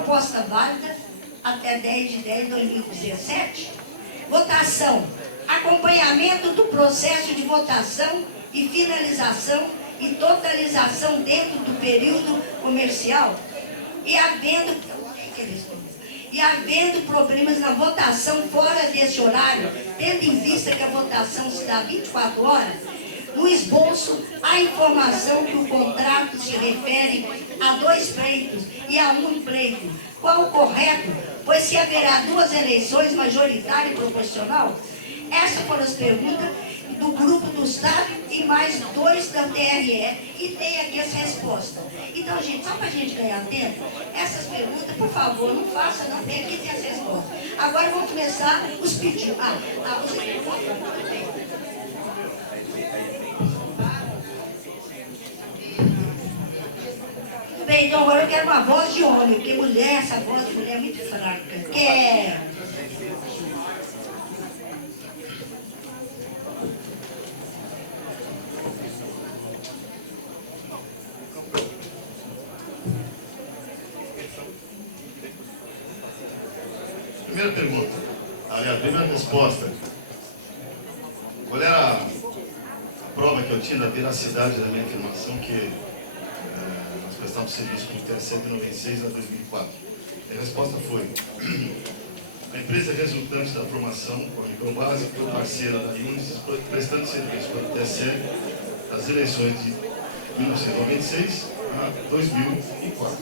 proposta válida até 10/10/2017. Votação. Acompanhamento do processo de votação e finalização e totalização dentro do período comercial e havendo problemas na votação fora desse horário, tendo em vista que a votação se dá 24 horas, no esboço, a informação que o contrato se refere a 2 pleitos e a 1 pleito. Qual o correto? Pois se haverá 2 eleições, majoritária e proporcional? Essas foram as perguntas do grupo do Estado e mais 2 da TRE, e tem aqui as respostas. Então, gente, só para a gente ganhar tempo, essas perguntas, por favor, não faça, não, tem aqui tem as respostas. Agora vamos começar os pedidos. Muito bem, então agora eu quero uma voz de homem, porque mulher, essa voz de mulher é muito fraca. Quero. Primeira pergunta, aliás, primeira resposta. Qual era a prova que eu tinha da veracidade da minha afirmação que nós prestamos serviço com o TSE de 96 a 2004? A resposta foi: a empresa resultante da formação com a Microbase foi parceira da Unisys, prestando serviço para o TSE das eleições de 1996 a 2004.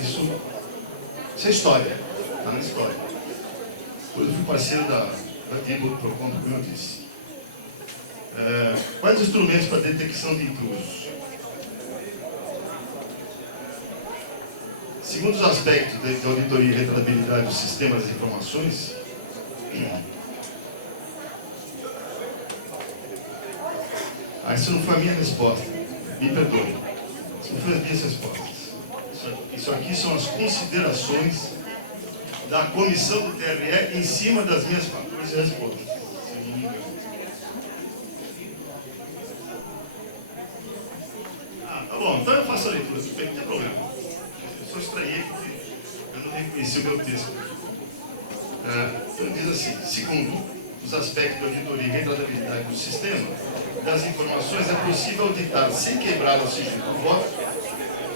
Isso é história, está na história. Depois eu fui parceiro da Timbo Procon, como eu disse. Quais os instrumentos para detecção de intrusos? Segundo os aspectos de auditoria e rentabilidade dos sistemas de informações, isso não foi a minha resposta, me perdoe. Isso não foi as minhas respostas. Isso aqui são as considerações da comissão do TRE em cima das minhas fatores e respostas. Tá bom, então eu faço a leitura, não tem problema. Eu só estranhei porque eu não reconheci o meu texto. Então diz assim: segundo os aspectos de auditoria e rentabilidade do sistema das informações, é possível auditar sem quebrar o sigilo do voto.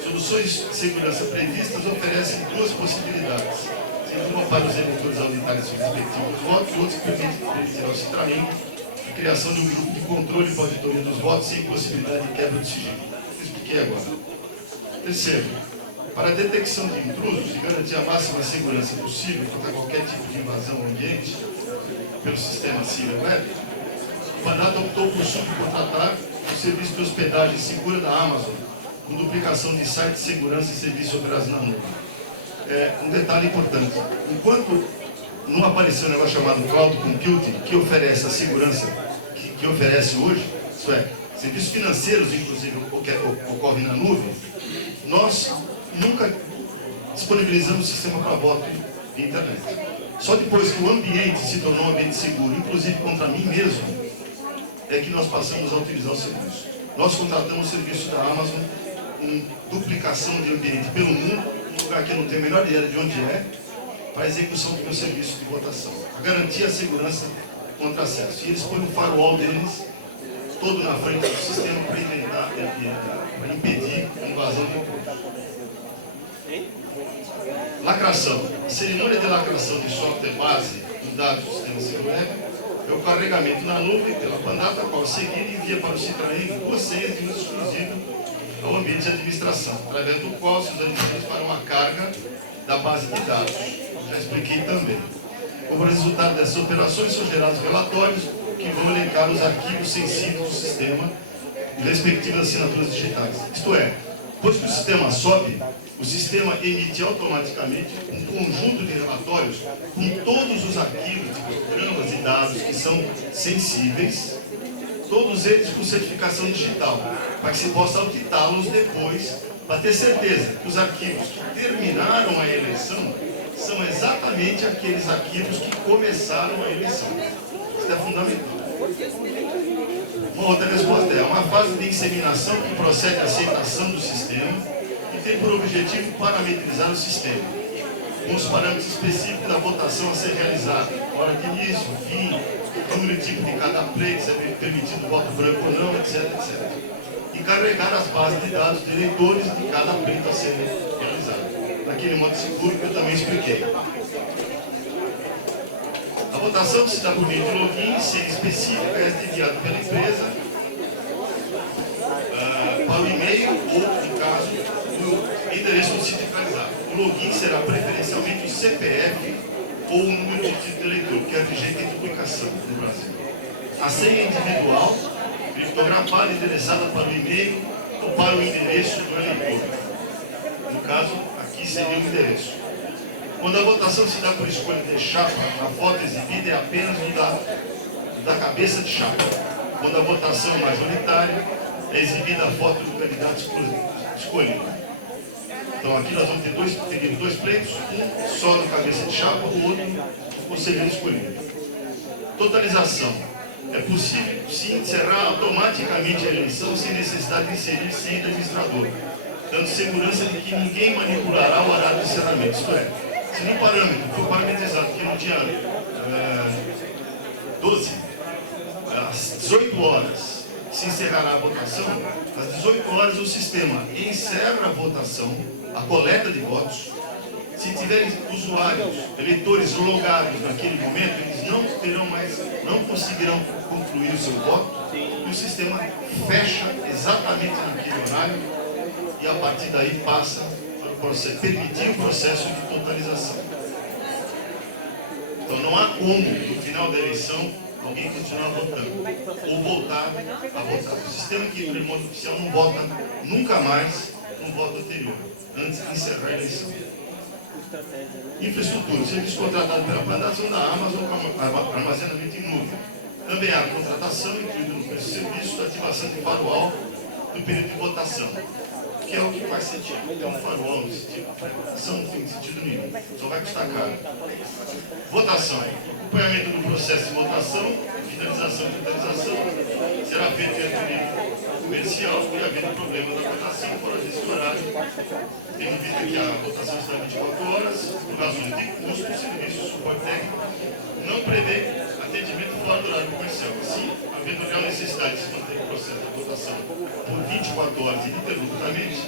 Soluções de segurança previstas oferecem 2 possibilidades, sendo uma para os eleitores auditarem seus respectivos votos, e outra que permite ao citramento a criação de um grupo de controle para a auditoria dos votos sem possibilidade de quebra de sigilo. Expliquei agora. Terceiro, para a detecção de intrusos e garantir a máxima segurança possível contra qualquer tipo de invasão ao ambiente pelo sistema CiberWeb, o Panato optou por subcontratar o serviço de hospedagem segura da Amazon, com duplicação de sites de segurança e serviços operados na nuvem. Um detalhe importante: enquanto não apareceu um negócio chamado Cloud Computing, que oferece a segurança que oferece hoje, isso é, serviços financeiros, inclusive, ocorrem na nuvem, nós nunca disponibilizamos o sistema para voto via internet. Só depois que o ambiente se tornou um ambiente seguro, inclusive contra mim mesmo, é que nós passamos a utilizar o serviço. Nós contratamos o serviço da Amazon com duplicação de ambiente pelo mundo, um lugar que eu não tenho a menor ideia de onde é, para a execução do meu serviço de votação. A garantia a segurança contra acesso. E eles põem o firewall deles todo na frente do sistema para impedir a invasão de recursos. Lacração. A cerimônia de lacração de software base dos dados do sistema CiberWeb é o carregamento na nuvem pela Panato, a qual seguir envia para o Citraen 2 senhas de uso exclusivo ao ambiente de administração, através do qual seus administradores farão a carga da base de dados. Já expliquei também. Como resultado dessas operações, são gerados relatórios que vão elencar os arquivos sensíveis do sistema e respectivas assinaturas digitais. Isto é, depois que o sistema sobe, o sistema emite automaticamente um conjunto de relatórios com todos os arquivos de programas e dados que são sensíveis, todos eles com certificação digital, para que se possa auditá-los depois, para ter certeza que os arquivos que terminaram a eleição são exatamente aqueles arquivos que começaram a eleição. Isso é fundamental. Uma outra resposta é uma fase de inseminação que procede à aceitação do sistema e tem por objetivo parametrizar o sistema. com os parâmetros específicos da votação a ser realizada, hora de início, fim, número e tipo de cada pleito, se é permitido voto branco ou não, etc, etc. E carregar as bases de dados de eleitores de cada pleito a ser realizado, naquele modo seguro que eu também expliquei. A votação se dá por meio de login, senha específica, é enviada pela empresa para o e-mail ou, no caso, o endereço do sindicalizado. O login será preferencialmente o CPF ou o número de título de eleitor, que é vigente em publicação no Brasil. A senha individual, criptografada, endereçada para o e-mail ou para o endereço do eleitor. No caso, aqui seria o endereço. Quando a votação se dá por escolha de chapa, a foto exibida é apenas o da cabeça de chapa. Quando a votação é majoritária, é exibida a foto do candidato escolhido. Então aqui nós vamos ter dois pleitos, um só do cabeça de chapa, o outro do conselheiro escolhido. Totalização. É possível, sim, encerrar automaticamente a eleição sem necessidade de inserir senha do administrador, dando segurança de que ninguém manipulará o horário de encerramento. Isto é, se no parâmetro for parametrizado que no dia 12, às 18 horas, se encerrará a votação, às 18 horas o sistema encerra a votação, a coleta de votos. Se tiverem usuários, eleitores logados naquele momento, eles não conseguirão concluir o seu voto, e o sistema fecha exatamente naquele horário, e a partir daí passa para permitir o processo de totalização. Então não há como, no final da eleição, alguém continuar votando, ou voltar a votar. O sistema que entra em modo oficial não vota nunca mais no voto anterior, antes de encerrar a eleição. Infraestrutura, serviço contratado pela plantação da Amazon com armazenamento em nuvem. Também há contratação, incluído no preço do serviço, da ativação de firewall no período de votação, que é o que faz sentido. Então, um firewall nesse tipo de votação não tem sentido nenhum, só vai custar caro. Votação. Acompanhamento do processo de votação, finalização e totalização será feito entre o nível comercial e havendo problema da votação fora desse horário, tendo visto que a votação está 24 horas, por razões de custo, serviço, suporte técnico, não prevê atendimento fora do horário comercial. Assim, havendo real necessidade de se manter o processo de votação por 24 horas ininterruptamente,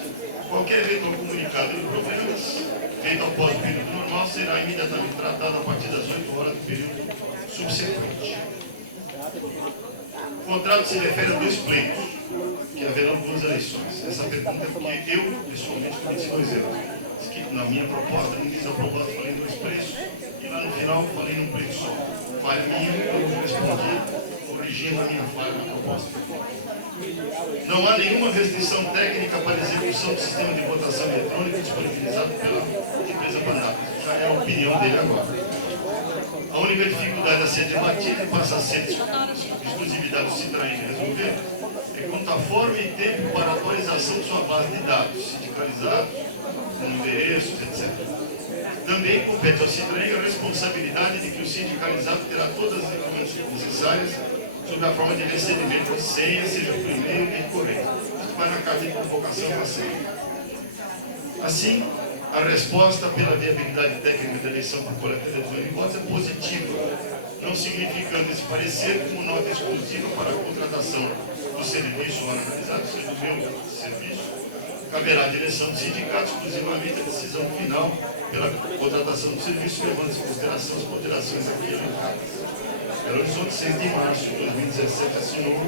qualquer eventual comunicado de problemas feito após o período normal será imediatamente tratado a partir das 8 horas do período subsequente. O contrato se refere a dois pleitos, que haverão duas eleições. Essa pergunta é porque eu, pessoalmente, cometi 2 erros. Na minha proposta, no início da proposta, falei em 2 pleitos, e lá no final, falei num pleito só. Falha minha, eu respondi, corrigindo a minha falha na proposta. Não há nenhuma restrição técnica para a execução do sistema de votação eletrônica disponibilizado pela empresa Panap. Já é a opinião dele agora. A única dificuldade a ser debatida e passa a ser exclusividade do Citraen de resolver é quanto à forma e tempo para a atualização de sua base de dados, sindicalizados, com endereços, etc. Também compete ao Citraen a responsabilidade de que o sindicalizado terá todas as informações necessárias sobre a forma de recebimento de senha, seja por e-mail ou por correio. Isso vai na carta de convocação da senha. Assim, a resposta pela viabilidade técnica da eleição por coleta eletrônica de votos é positiva, não significando esse parecer como nota exclusiva para a contratação do serviço ou analisado, sendo o meu serviço, caberá à direção do sindicato exclusivamente a decisão final pela contratação do serviço, levando em consideração as ponderações aqui elencadas. Belo Horizonte, 6 de março de 2017, assinou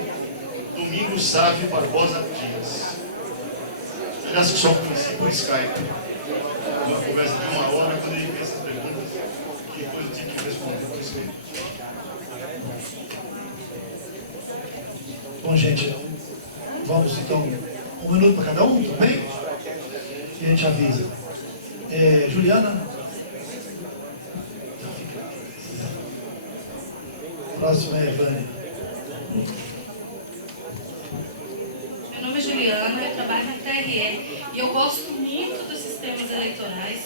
Domingos Sávio Barbosa Dias. Aliás, só conheci por Skype. Uma conversa de 1 hora, quando ele fez essas perguntas, que depois eu tive que responder por Skype. Bom, gente, vamos então 1 minuto para cada um, tudo bem? E a gente avisa. Juliana? Próximo é Vânia. Meu nome é Juliana, eu trabalho na TRE e eu gosto muito dos sistemas eleitorais,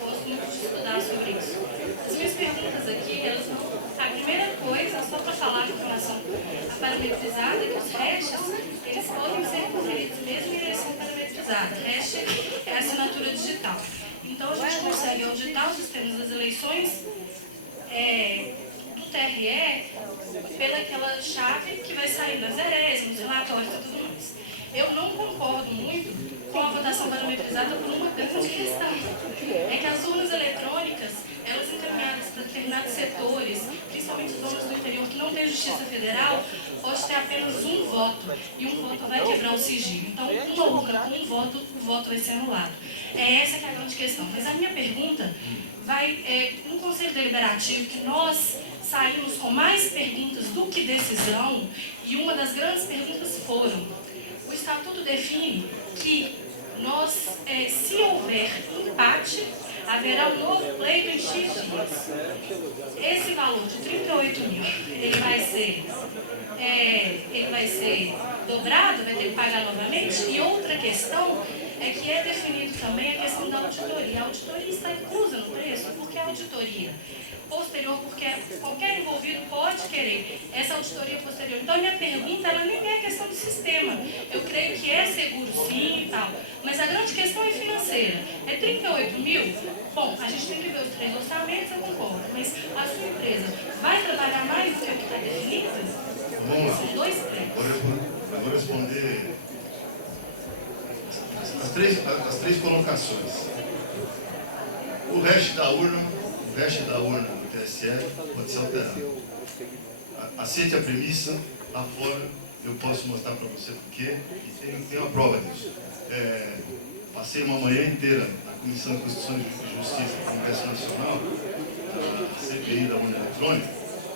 gosto muito de estudar sobre isso. As minhas perguntas aqui, elas vão... A primeira coisa, só para falar com relação à parametrizada, é que os hashes, eles podem ser conferidos mesmo em eleição parametrizada. Hash é a assinatura digital. Então, a gente consegue auditar os sistemas das eleições do TRE pelaquela chave que vai sair das ERES, nos relatórios e tudo mais. Eu não concordo muito com a votação parametrizada por uma grande questão. É que as urnas eletrônicas, elas encaminhadas para determinados setores, principalmente zonas do interior que não tem justiça federal, pode ter apenas um voto. E um voto vai quebrar o sigilo. Então, uma urna com um voto, o voto vai ser anulado. É essa que é a grande questão. Mas a minha pergunta vai, no Conselho Deliberativo, que nós saímos com mais perguntas do que decisão, e uma das grandes perguntas foram: o Estatuto define que nós, se houver empate, haverá um novo pleito em X dias. Esse valor de 38 mil, ele vai ser dobrado, vai ter que pagar novamente? E outra questão é que é definido também a questão da auditoria. A auditoria está inclusa no preço, porque a auditoria posterior, porque qualquer envolvido pode querer essa auditoria posterior. Então, a minha pergunta, ela nem é questão de sistema. Eu creio que é seguro sim e tal, mas a grande questão é financeira. É 38 mil? Bom, a gente tem que ver os 3 orçamentos, eu concordo, mas a sua empresa vai trabalhar mais do que o que está definido? Vamos lá. São 2 prédios. Eu vou responder as três colocações. O hash da urna do TSE pode ser alterado. Aceite a premissa, lá fora eu posso mostrar para você porque tem uma prova disso. Passei uma manhã inteira na Comissão de Constituição e Justiça do Congresso Nacional, a CPI da urna eletrônica,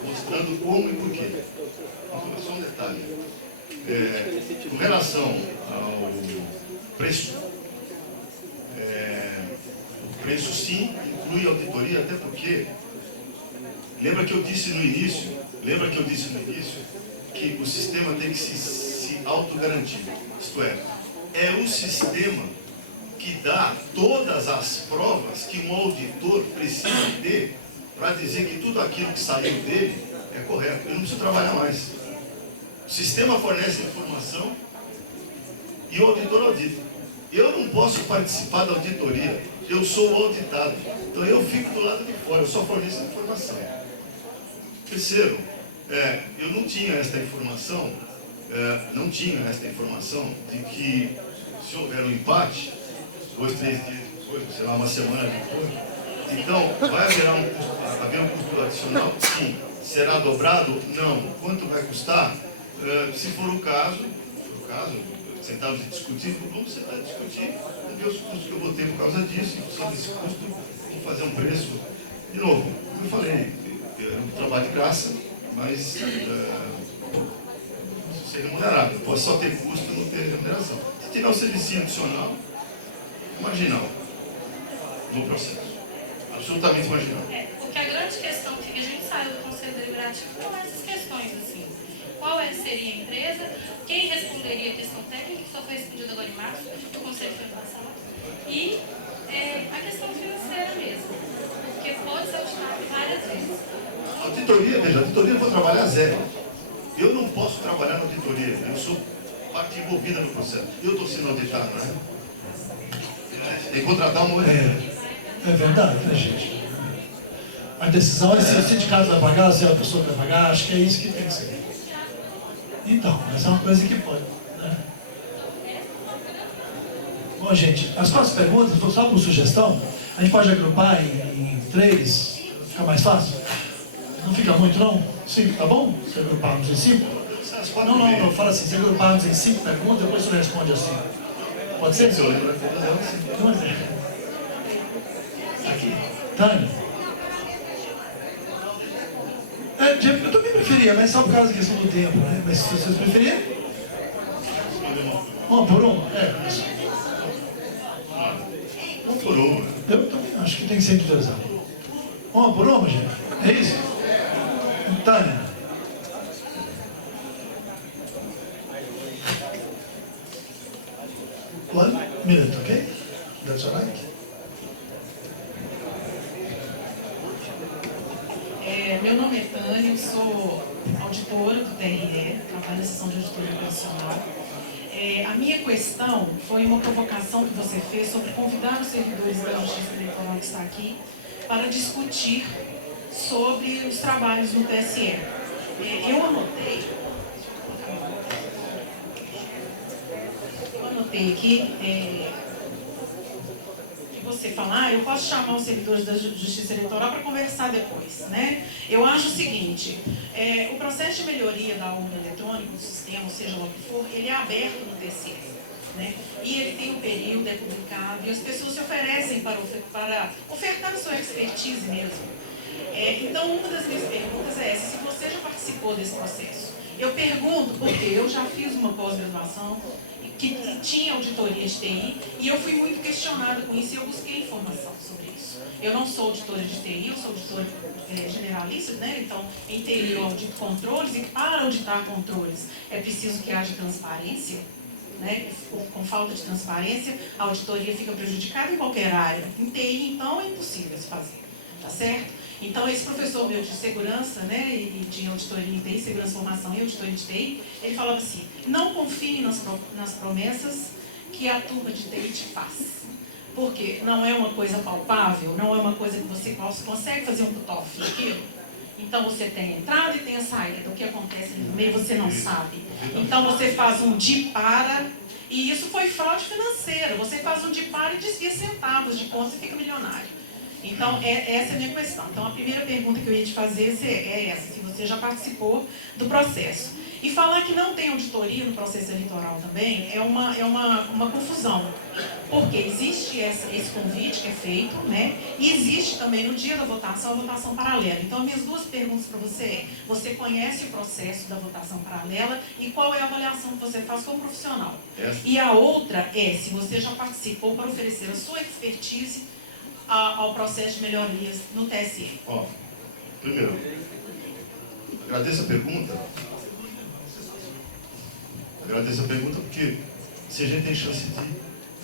mostrando como e por quê. Então, só um detalhe. Com relação ao preço, o preço sim inclui auditoria, até porque lembra que eu disse no início que o sistema tem que se autogarantir. Isto é o sistema que dá todas as provas que um auditor precisa ter para dizer que tudo aquilo que saiu dele é correto. Eu não preciso trabalhar mais. O sistema fornece informação e o auditor audita. Eu não posso participar da auditoria, eu sou o auditado. Então eu fico do lado de fora, eu só forneço informação. Terceiro, eu não tinha esta informação, de que se houver um empate, 2, 3 dias depois, sei lá, uma semana depois, então vai haver um custo adicional? Sim. Será dobrado? Não. Quanto vai custar? Se for o caso, sentamos e discutir, vamos sentar e discutir, vamos ver os custos que eu vou ter por causa disso, e só desse custo, vou fazer um preço. De novo, como eu falei, é um trabalho de graça, mas ser remunerado. Eu posso só ter custo e não ter remuneração. Se tiver um serviço adicional, marginal no processo. Absolutamente marginal. Porque a grande questão que a gente saiu do Conselho Deliberativo foram essas questões, assim. Qual seria a empresa? Quem responderia a questão técnica, que só foi respondida agora em março, o Conselho foi passado. E a questão financeira mesmo. Porque pode ser auditado várias vezes. A auditoria eu vou trabalhar zero. Eu não posso trabalhar na auditoria, eu sou parte envolvida no processo. Eu estou sendo auditado, né? Tem que contratar uma outra. É verdade, né, gente? A decisão é se o sindicato vai pagar, se a pessoa vai pagar, acho que é isso que tem que ser. Então, essa é uma coisa que pode, né? Bom, gente, as próximas perguntas, só por sugestão, a gente pode agrupar em 3, fica mais fácil? Não fica muito, não? 5, tá bom? Se agruparmos em 5? Não, fala assim, se agruparmos em 5 perguntas, depois você responde assim. Pode ser? Se eu lembrar todas elas, sim. Aqui, Tânia. Eu também preferia, mas só por causa da questão do tempo, né? Mas se vocês preferirem, uma por uma? Isso. Uma por uma. Eu também acho que tem que ser individualizado. Uma por uma, gente? É isso? Tânia. One minute, ok? That's all right. Meu nome é Tânia, eu sou auditora do TRE, trabalho na seção de auditoria operacional. A minha questão foi uma provocação que você fez sobre convidar os servidores da Justiça Eleitoral que está aqui para discutir sobre os trabalhos no TSE. Eu anotei aqui que você falar, eu posso chamar os servidores da Justiça Eleitoral para conversar depois, né? Eu acho o seguinte, o processo de melhoria da urna eletrônica, do sistema, seja lá o que for, ele é aberto no TSE, né? E ele tem um período, é publicado, e as pessoas se oferecem para ofertar a sua expertise mesmo. Então, uma das minhas perguntas é essa, se você já participou desse processo. Eu pergunto porque eu já fiz uma pós-graduação que tinha auditoria de TI e eu fui muito questionada com isso e eu busquei informação sobre isso. Eu não sou auditora de TI, eu sou auditora generalista, né? Então, em TI eu audito controles e para auditar controles é preciso que haja transparência, né? Com falta de transparência, a auditoria fica prejudicada em qualquer área. Em TI, então, é impossível se fazer, tá certo? Então, esse professor meu de segurança, né, e de auditoria de TI, segurança, formação e auditoria de TI, ele falava assim, não confie nas promessas que a turma de TI te faz. Porque não é uma coisa palpável, não é uma coisa que você consegue fazer um cutoff naquilo. Então, você tem a entrada e tem a saída. O que acontece no meio, você não sabe. Então, você faz um de para, e isso foi fraude financeira. Você faz um de para e desvia centavos de conta e fica milionário. Então, essa é a minha questão. Então, a primeira pergunta que eu ia te fazer é essa, se você já participou do processo. E falar que não tem auditoria no processo eleitoral também é uma confusão. Porque existe esse convite que é feito, né? E existe também no dia da votação a votação paralela. Então, minhas duas perguntas para você é, você conhece o processo da votação paralela e qual é a avaliação que você faz como profissional? E a outra é, se você já participou para oferecer a sua expertise ao processo de melhorias no TSE. Primeiro, agradeço a pergunta. Agradeço a pergunta porque se a gente tem chance de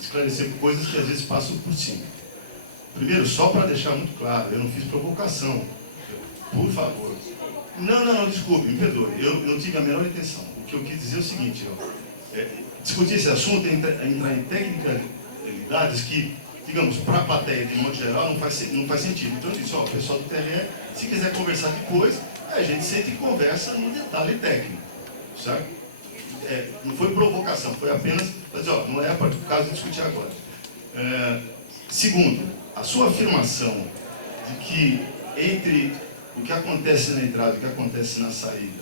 esclarecer coisas que às vezes passam por cima. Primeiro, só para deixar muito claro, eu não fiz provocação. Por favor. Não, desculpe, me perdoe. Eu não tive a menor intenção. O que eu quis dizer é o seguinte, discutir esse assunto, entrar em tecnicalidades que, digamos, para a plateia, de modo geral, não faz sentido. Então eu disse, o pessoal do TRE, se quiser conversar depois, a gente senta e conversa no detalhe técnico, certo? Não foi provocação, foi apenas, não é para o caso de discutir agora. Segundo, a sua afirmação de que entre o que acontece na entrada e o que acontece na saída,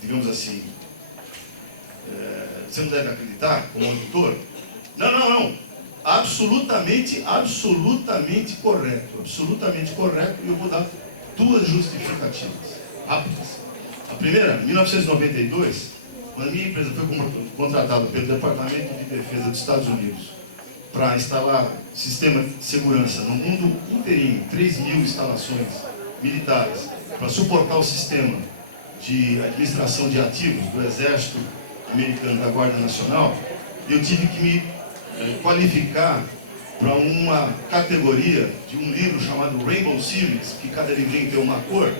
digamos assim, você não deve acreditar como auditor? Não. Absolutamente correto. Absolutamente correto. E eu vou dar duas justificativas rápidas. A primeira, em 1992, quando a minha empresa foi contratada pelo Departamento de Defesa dos Estados Unidos para instalar sistema de segurança no mundo inteirinho, 3.000 instalações militares, para suportar o sistema de administração de ativos do Exército Americano da Guarda Nacional, eu tive que me qualificar para uma categoria de um livro chamado Rainbow Series, que cada livrinho tem uma cor,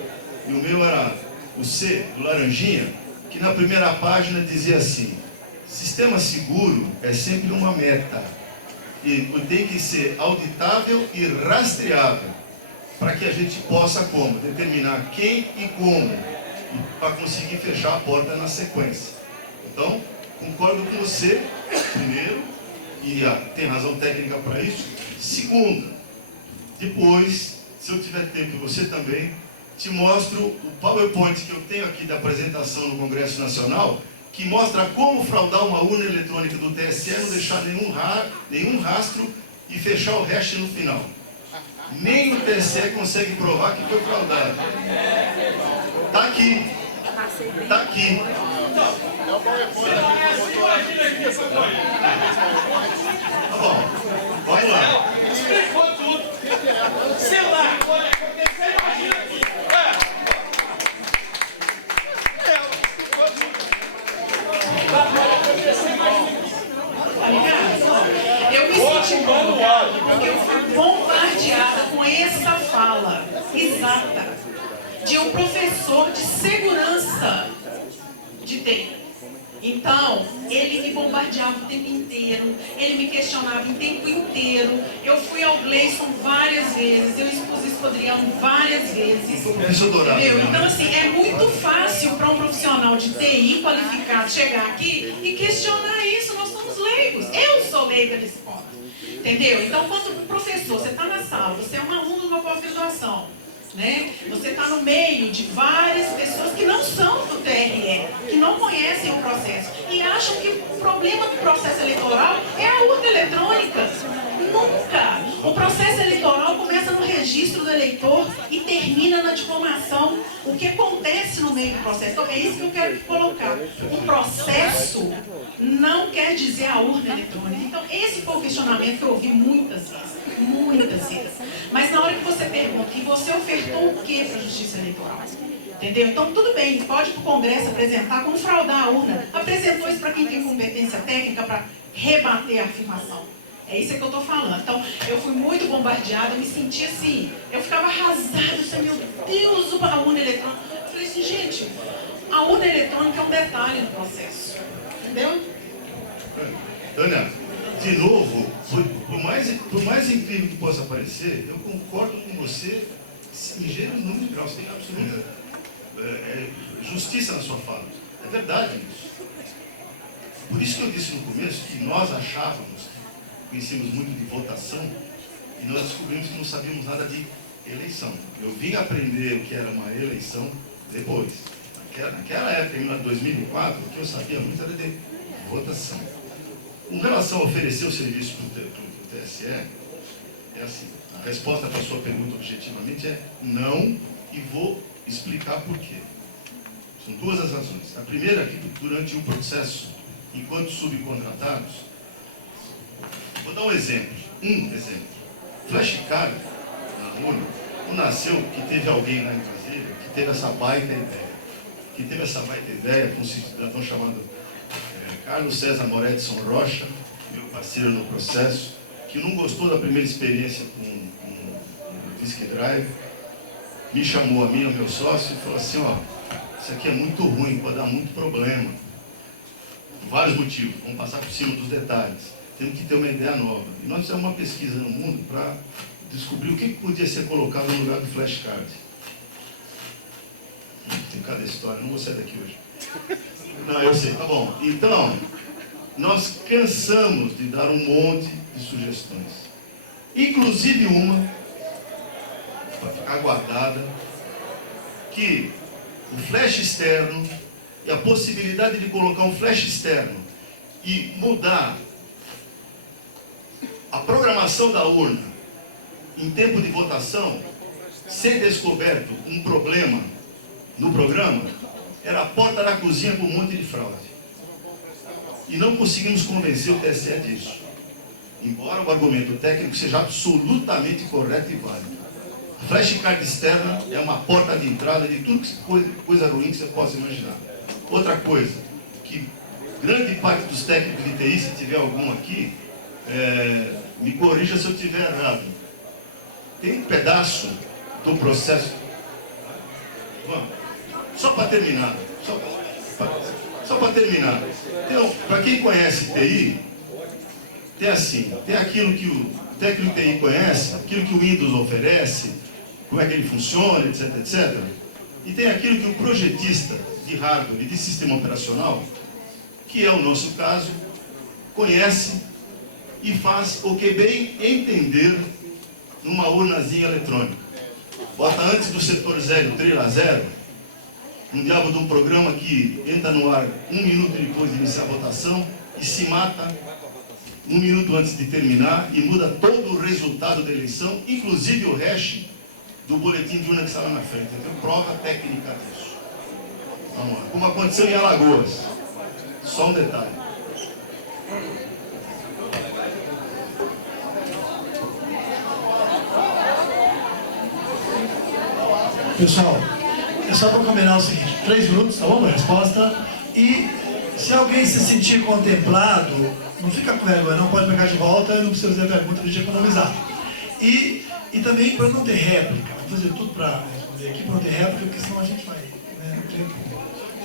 e o meu era o C, do laranjinha, que na primeira página dizia assim, sistema seguro é sempre uma meta, e tem que ser auditável e rastreável, para que a gente possa como? Determinar quem e como, para conseguir fechar a porta na sequência. Então, concordo com você, primeiro, e tem razão técnica para isso. Segundo, depois, se eu tiver tempo, você também, te mostro o PowerPoint que eu tenho aqui da apresentação no Congresso Nacional, que mostra como fraudar uma urna eletrônica do TSE, não deixar nenhum rastro e fechar o hash no final. Nem o TSE consegue provar que foi fraudado. Está aqui. Está aqui. Tá bom, vamos lá. Explicou tudo. Sei lá, você imagina aqui. Eu me senti incomodada porque eu fui bombardeada com essa fala exata de um professor de segurança de TI. Então, ele me bombardeava o tempo inteiro, ele me questionava o tempo inteiro. Eu fui ao Gleison várias vezes, eu expus isso para o Adriano várias vezes. Entendeu? Então, assim, é muito fácil para um profissional de TI qualificado chegar aqui e questionar isso. Nós somos leigos. Eu sou leiga nesse ponto. Entendeu? Então, quando professor, você está na sala, você é um aluno de uma pós-graduação, né? Você está no meio de várias pessoas que não são do TRE, que não conhecem o processo e acham que o problema do processo eleitoral é a urna eletrônica. Nunca! O processo eleitoral começa no registro do eleitor e termina na diplomação. O que acontece no meio do processo? Então, é isso que eu quero colocar. O processo não quer dizer a urna eletrônica. Então, esse foi o questionamento que eu ouvi muitas vezes. Muitas vezes. Mas na hora que você pergunta, e você ofertou o que para a Justiça Eleitoral? Entendeu? Então, tudo bem, pode para o Congresso apresentar como fraudar a urna. Apresentou isso para quem tem competência técnica para rebater a afirmação. É isso que eu estou falando. Então, eu fui muito bombardeada, eu me senti assim, eu ficava arrasada, eu disse, meu Deus, a urna eletrônica. Eu falei assim, gente, a urna eletrônica é um detalhe no processo. Entendeu? Tânia, de novo, por mais incrível que possa parecer, eu concordo com você em gênero, número e grau. Você tem absoluta justiça na sua fala. É verdade isso. Por isso que eu disse no começo que nós achávamos, conhecíamos muito de votação, e nós descobrimos que não sabíamos nada de eleição. Eu vim aprender o que era uma eleição depois. Naquela época, em 2004, o que eu sabia muito era de votação. Com relação a oferecer o serviço para o TSE, é assim, a resposta para a sua pergunta objetivamente é não, e vou explicar por quê. São duas as razões. A primeira é que durante o processo, enquanto subcontratados, vou dar um exemplo. Flashcard, na urna, não nasceu que teve alguém lá em Brasília que teve essa baita ideia, com um cidadão chamado Carlos César Moretson Rocha, meu parceiro no processo, que não gostou da primeira experiência com o Disk Drive, me chamou a mim, ao meu sócio, e falou assim, ó, isso aqui é muito ruim, pode dar muito problema. Por vários motivos, vamos passar por cima dos detalhes. Temos que ter uma ideia nova. E nós fizemos uma pesquisa no mundo para descobrir o que podia ser colocado no lugar do flashcard. Tem cada história, não vou sair daqui hoje. Não, eu sei, tá bom. Então, nós cansamos de dar um monte de sugestões. Inclusive uma, para ficar guardada, que o flash externo e a possibilidade de colocar um flash externo e mudar a programação da urna em tempo de votação, ser descoberto um problema no programa, era a porta da cozinha com um monte de fraude. E não conseguimos convencer o TSE disso. Embora o argumento técnico seja absolutamente correto e válido. A flashcard externa é uma porta de entrada de tudo coisa ruim que você possa imaginar. Outra coisa, que grande parte dos técnicos de TI, se tiver algum aqui, me corrija se eu estiver errado. Tem um pedaço do processo. Vamos. Só para terminar. Só para terminar. Então, para quem conhece TI, tem aquilo que o técnico de TI conhece, aquilo que o Windows oferece, como é que ele funciona, etc, etc. E tem aquilo que o projetista de hardware e de sistema operacional, que é o nosso caso, conhece e faz o que bem entender numa urnazinha eletrônica. Bota antes do setor 0, trila 0, um diabo de um programa que entra no ar 1 minuto depois de iniciar a votação e se mata 1 minuto antes de terminar e muda todo o resultado da eleição, inclusive o hash do boletim de urna que está lá na frente. Eu tenho prova técnica disso. Vamos lá. Como aconteceu em Alagoas. Só um detalhe. Pessoal, é só para combinar o seguinte, 3 minutos, tá bom? A resposta. E se alguém se sentir contemplado, não fica com vergonha, não pode pegar de volta, não precisa fazer a pergunta, deixa economizar. E também para não ter réplica, vou fazer tudo para responder aqui, para não ter réplica, porque senão a gente vai, né, no tempo.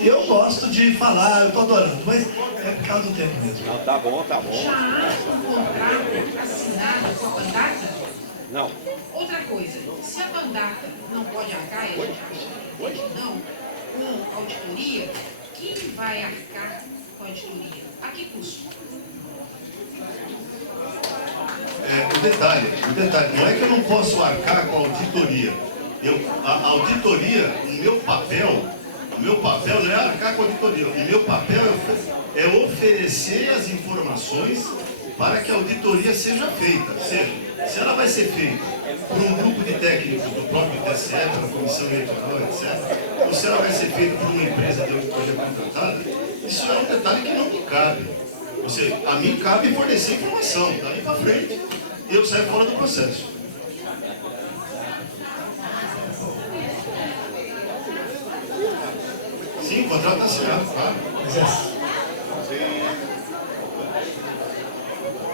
Eu gosto de falar, eu estou adorando, mas é por causa do tempo mesmo. Não, tá bom, tá bom. Já há um contrato assinado com a Bandata? Não. Outra coisa, se a Bandata não pode arcar, e a gente acha que não, com auditoria, quem vai arcar com a auditoria? A que custo? O detalhe, não é que eu não posso arcar com a auditoria. A auditoria, o meu papel não é arcar com a auditoria. O meu papel é oferecer as informações para que a auditoria seja feita. Ou seja, se ela vai ser feita por um grupo de técnicos do próprio TSE, pela Comissão Eleitoral, etc., ou se ela vai ser feita por uma empresa de auditoria contratada, isso é um detalhe que não me cabe. Ou seja, a mim cabe fornecer informação, daí para frente, eu saio fora do processo. Sim, o contrato está assinado, claro.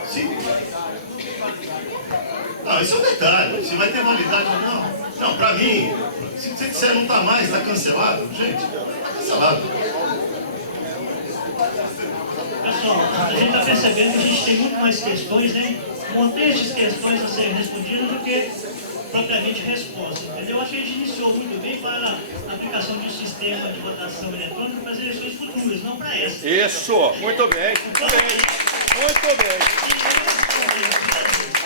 Sim. Não, isso é um detalhe. Se vai ter validade ou não. Não, para mim, se você disser não está mais, está cancelado, gente, está cancelado. Pessoal, a gente está percebendo que a gente tem muito mais questões, né? Montes de questões a serem respondidas do que propriamente respostas, entendeu? Acho que a gente iniciou muito bem para a aplicação de um sistema de votação eletrônica para as eleições futuras, não para essa. Isso, muito bem, muito bem. Muito bem.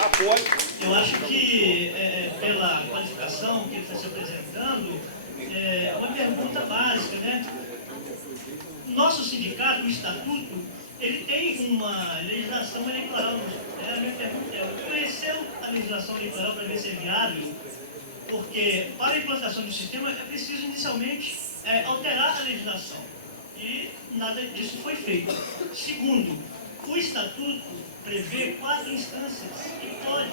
Apoio. Eu acho que, pela qualificação que ele está se apresentando, é uma pergunta básica, né? Nosso sindicato, o estatuto, ele tem uma legislação eleitoral. A minha pergunta é, conheceu a legislação eleitoral para ver se é viável? Porque para a implantação do sistema é preciso inicialmente alterar a legislação. E nada disso foi feito. Segundo, o estatuto prevê 4 instâncias e pode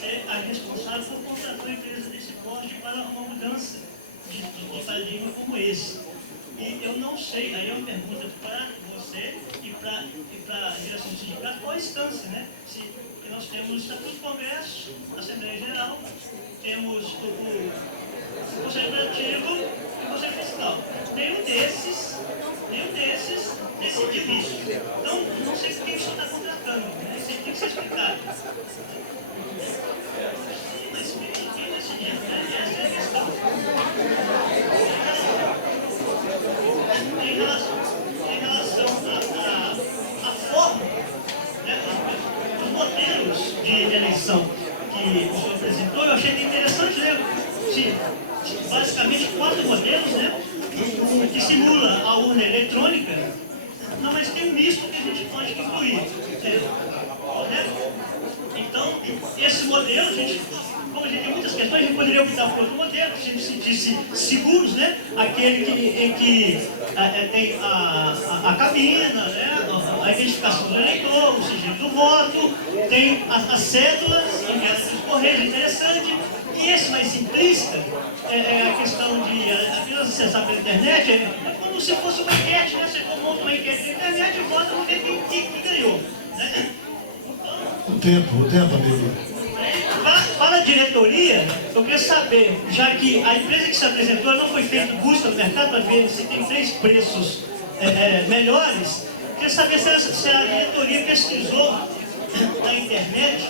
ser a responsável por contratar uma empresa desse porte para uma mudança de paradigma como esse. E eu não sei, aí é uma pergunta para você e para a direção do sindicato, qual a instância, né? Porque nós temos o Estatuto do Congresso, a Assembleia Geral, temos o Conselho Legislativo e o Conselho Fiscal. Nenhum desses decidiu isso. Então, não sei quem só está contratando, né? Isso tem que ser explicado. Mas quem decidiu, né? Essa é a questão. Em relação à forma, né, os modelos de eleição que o senhor apresentou, eu achei bem interessante, né? Basicamente 4 modelos, né? Que simula a urna eletrônica, não, mas tem um misto que a gente pode incluir. Né? Então, esse modelo, como a gente tem muitas questões, a gente poderia optar por outro modelo, se a gente sentisse seguros, né? Aquele em que tem a cabina, né? A identificação do eleitor, o sigilo do voto, tem as cédulas, os correios, interessante. E esse mais simplista, a questão de apenas acessar pela internet, é como se fosse uma enquete, né? Você monta uma enquete na internet e vota no que ganhou. Né? O tempo, amigo. Para a diretoria, eu queria saber, já que a empresa que se apresentou não foi feita busca no mercado para ver se tem 3 preços melhores, eu queria saber se a diretoria pesquisou na internet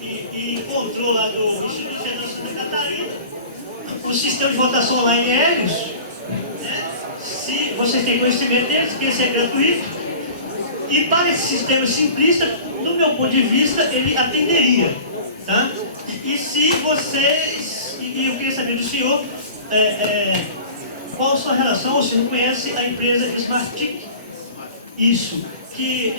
e encontrou lá do Instituto Federal de Santa Catarina o sistema de votação online Helios, né? Se vocês têm conhecimento deles, que esse é gratuito. E para esse sistema simplista, no meu ponto de vista, ele atenderia. Tá? E se vocês, e eu queria saber do senhor, qual a sua relação, ou se não conhece a empresa Smartic? Isso, que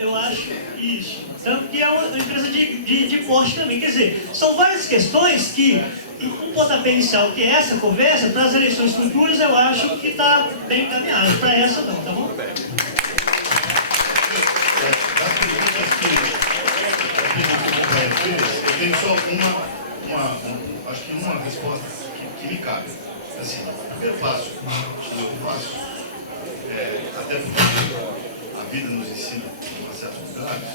eu acho isso. Tanto que é uma empresa de porte também. Quer dizer, são várias questões que, um pontapé inicial, que é essa conversa, para as eleições futuras, eu acho que está bem encaminhado. Para essa não, tá bom? Eu tenho só acho que uma resposta que me cabe. Assim, o primeiro passo, eu faço, até porque a vida nos ensina em uma certa lugares,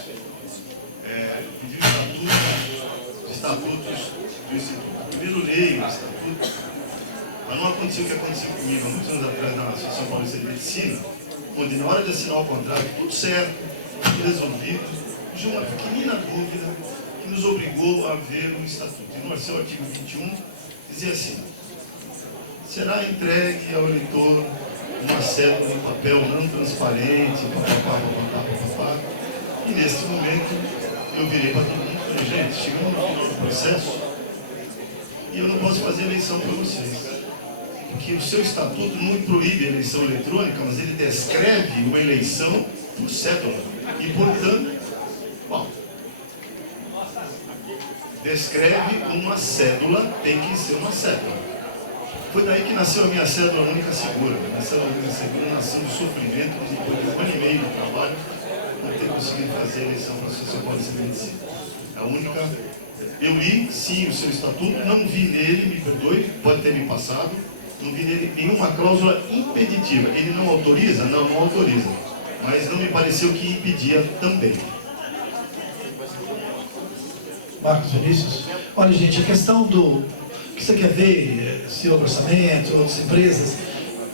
pedir os estatutos do Instituto. Primeiro leio o estatuto, Mas não aconteceu o que aconteceu comigo há muitos anos atrás na Associação Paulista de Medicina, onde na hora de assinar o contrato, tudo certo, tudo resolvido, surgiu uma pequenina dúvida que nos obrigou a ver o estatuto. E no seu artigo 21 dizia assim: será entregue ao eleitor uma cédula em papel não transparente, papapá. E nesse momento eu virei para todo mundo e falei: gente, chegamos no final do processo e eu não posso fazer eleição para vocês. Porque o seu estatuto não proíbe a eleição eletrônica, mas ele descreve uma eleição por cédula. E, portanto, bom, descreve uma cédula, tem que ser uma cédula. Foi daí que nasceu a minha cédula única segura. A cédula única segura nasceu do sofrimento de depois de 1 ano e meio de trabalho, não ter conseguido fazer a eleição para a Associação Paulista de Medicina. A única. Eu li, sim, o seu estatuto, não vi nele, me perdoe, pode ter me passado, não vi nele nenhuma cláusula impeditiva. Ele não autoriza? Não, não autoriza. Mas não me pareceu que impedia também. Marcos Vinícius. Olha, gente, a questão do que você quer ver, seu orçamento, outras empresas,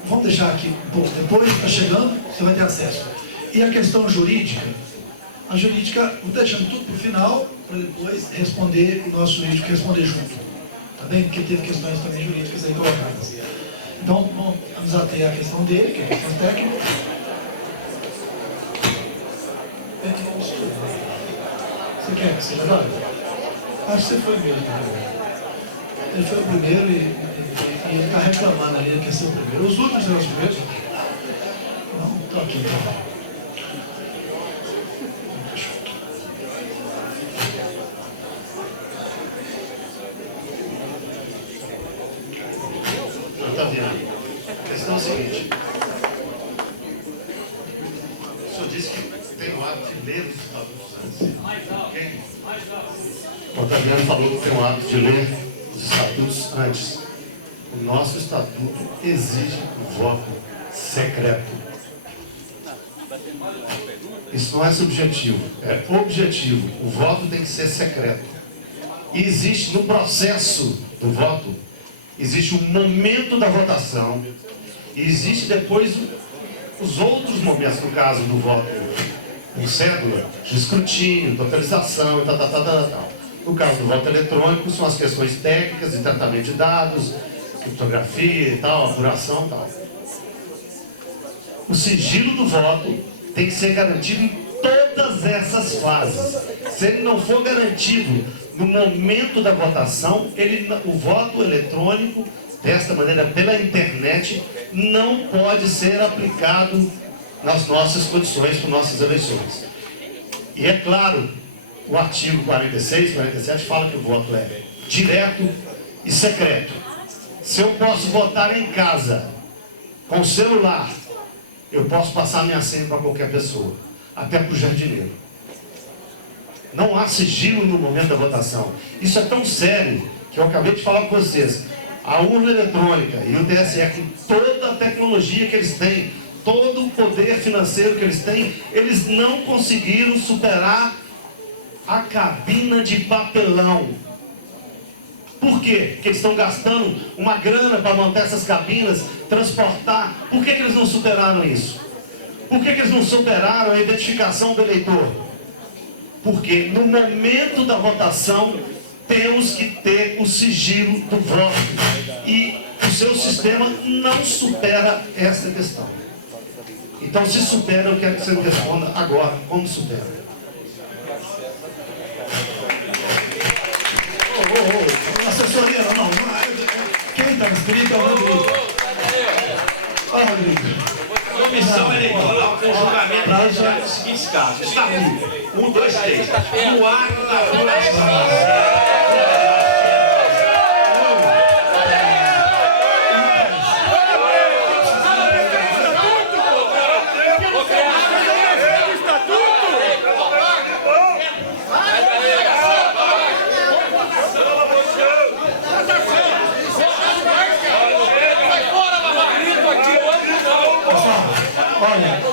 vamos deixar aqui um pouco depois, está chegando, você vai ter acesso. E a questão jurídica, a jurídica, vou deixando tudo para o final, para depois responder, o nosso jurídico responder junto. Tá bem? Porque teve questões também jurídicas aí colocadas. Então, vamos ater a questão dele, que é a questão técnica. Você quer que seja válido? Acho que você foi mesmo. Ele foi o primeiro e ele está reclamando ali, ele quer ser o primeiro. Os últimos eram os primeiros? Não, estou aqui então. A questão é a seguinte: o senhor disse que tem o hábito de ler os estatutos antes. Quem? O Otaviano falou que tem o hábito de ler os estatutos antes. O nosso estatuto exige voto secreto. Isso não é subjetivo, é objetivo. O voto tem que ser secreto. E existe no processo do voto, existe o momento da votação, e existe depois os outros momentos, no caso do voto por cédula, de escrutínio, totalização e tal. No caso do voto eletrônico, são as questões técnicas de tratamento de dados, criptografia e tal, apuração e tal. O sigilo do voto tem que ser garantido em todas essas fases. Se ele não for garantido no momento da votação, o voto eletrônico, desta maneira, pela internet, não pode ser aplicado nas nossas condições para nossas eleições. E é claro, o artigo 46, 47 fala que o voto é direto e secreto. Se eu posso votar em casa, com o celular, eu posso passar minha senha para qualquer pessoa, até para o jardineiro. Não há sigilo no momento da votação. Isso é tão sério que eu acabei de falar com vocês. A urna eletrônica e o TSE, com toda a tecnologia que eles têm, todo o poder financeiro que eles têm, eles não conseguiram superar a cabina de papelão. Por quê? Porque eles estão gastando uma grana para montar essas cabinas, transportar. Por que eles não superaram isso? Por que eles não superaram a identificação do eleitor? Porque no momento da votação temos que ter o sigilo do voto. E o seu sistema não supera essa questão. Então, se supera, eu quero que você me responda agora. Como supera? Assessoria, não. Quem está inscrito é o Rodrigo. Olha, Rodrigo. Comissão Eleitoral tem julgamento nos seguintes casos. Estatuto. 1, 2, 3. No ato da apuração. Olha,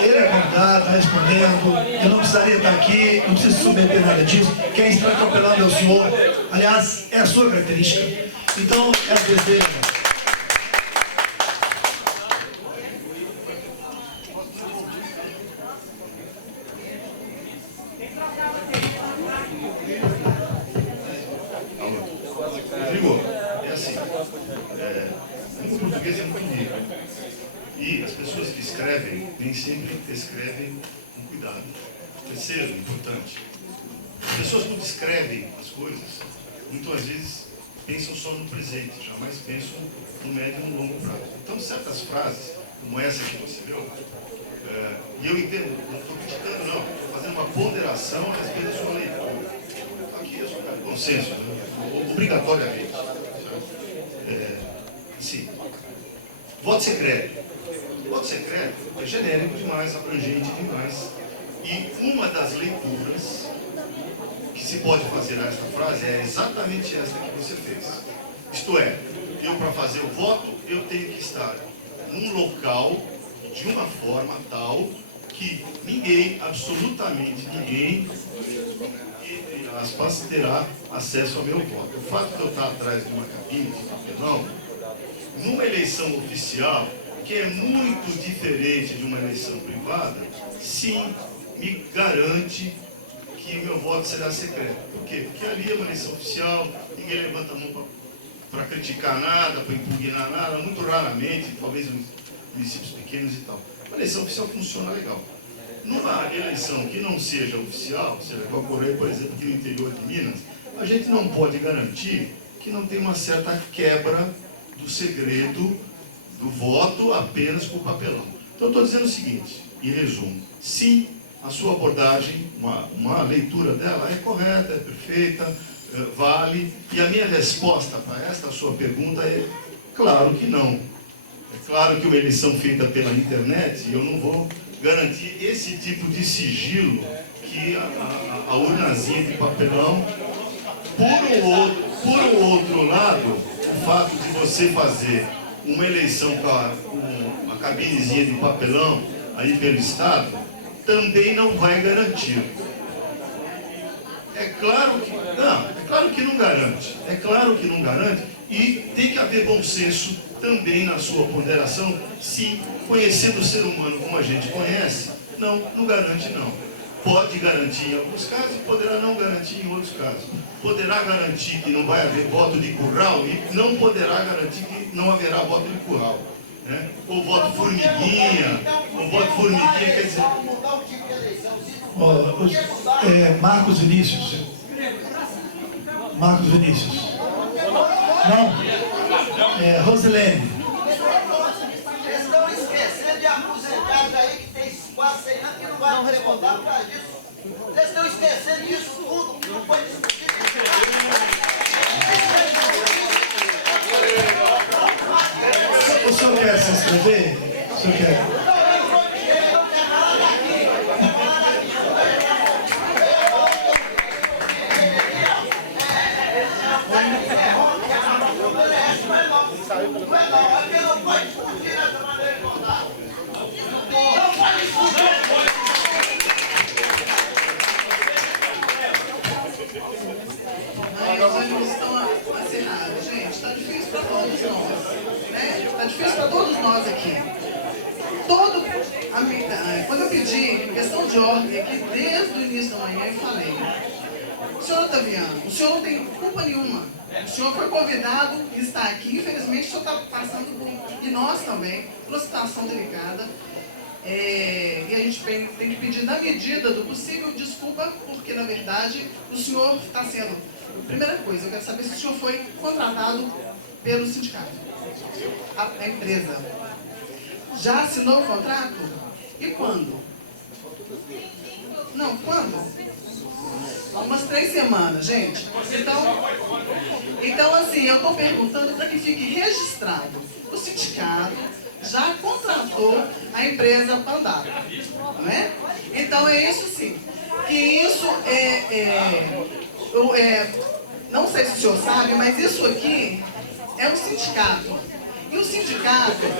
ele é convidado, está respondendo, eu não precisaria estar aqui, não preciso submeter nada disso. Quem está atropelando é o senhor, aliás, é a sua característica. Então, é a vez dele. escrevem, nem sempre escrevem com cuidado. Terceiro, importante, as pessoas quando escrevem as coisas, muitas vezes pensam só no presente, jamais pensam no médio e no longo prazo. Então, certas frases, como essa que você viu, e eu entendo, não estou criticando não, estou fazendo uma ponderação a respeito da sua leitura. Aqui eu sou um consenso, né? Obrigatoriamente. Sim. Voto secreto. Voto secreto é genérico demais, abrangente demais. E uma das leituras que se pode fazer nesta frase é exatamente esta que você fez. Isto é, eu para fazer o voto, eu tenho que estar num local de uma forma tal que ninguém, absolutamente ninguém, entre aspas, terá acesso ao meu voto. O fato de eu estar atrás de uma cabine de papelão, numa eleição oficial, que é muito diferente de uma eleição privada, sim, me garante que o meu voto será secreto. Por quê? Porque ali é uma eleição oficial, ninguém levanta a mão para criticar nada, para impugnar nada, muito raramente, talvez em municípios pequenos e tal. A eleição oficial funciona legal. Numa eleição que não seja oficial, seja que ocorrer, por exemplo, aqui no interior de Minas, a gente não pode garantir que não tem uma certa quebra do segredo do voto apenas por papelão. Então, eu estou dizendo o seguinte, em resumo, sim, a sua abordagem, uma leitura dela é correta, é perfeita, vale, e a minha resposta para esta sua pergunta é claro que não. É claro que uma eleição feita pela internet, eu não vou garantir esse tipo de sigilo que a urnazinha de papelão. Por um outro lado, o fato de você fazer uma eleição com uma cabinezinha de papelão aí pelo Estado, também não vai garantir. É claro que não garante. É claro que não garante. E tem que haver bom senso também na sua ponderação. Sim, conhecendo o ser humano como a gente conhece, não garante não. Pode garantir em alguns casos, poderá não garantir em outros casos. Poderá garantir que não vai haver voto de curral e não poderá garantir que não haverá voto de curral. Né? Ou voto formiguinha, quer dizer... Marcos Vinícius. Não. Rosilene. Vocês estão esquecendo de aposentados aí que tem quase 100 anos que não vai poder votar por causa disso. Vocês estão esquecendo disso tudo que não foi discutido. O senhor quer se inscrever? O senhor quer? Os ânimos estão acirrados, gente. Está difícil para todos nós. Né? Está difícil para todos nós aqui. Quando eu pedi questão de ordem aqui, desde o início da manhã, eu falei: senhor Otaviano, o senhor não tem culpa nenhuma. O senhor foi convidado e está aqui. Infelizmente, o senhor está passando por, e nós também, por uma situação delicada. E a gente tem que pedir, na medida do possível, desculpa, porque, na verdade, o senhor está sendo... Primeira coisa, eu quero saber se o senhor foi contratado pelo sindicato. A empresa já assinou o contrato? E quando? Não, quando? Umas 3 semanas, gente. Então assim, eu estou perguntando para que fique registrado. O sindicato já contratou a empresa Pandap, não é? Então é isso sim. Que isso não sei se o senhor sabe, mas isso aqui é um sindicato. E o sindicato tem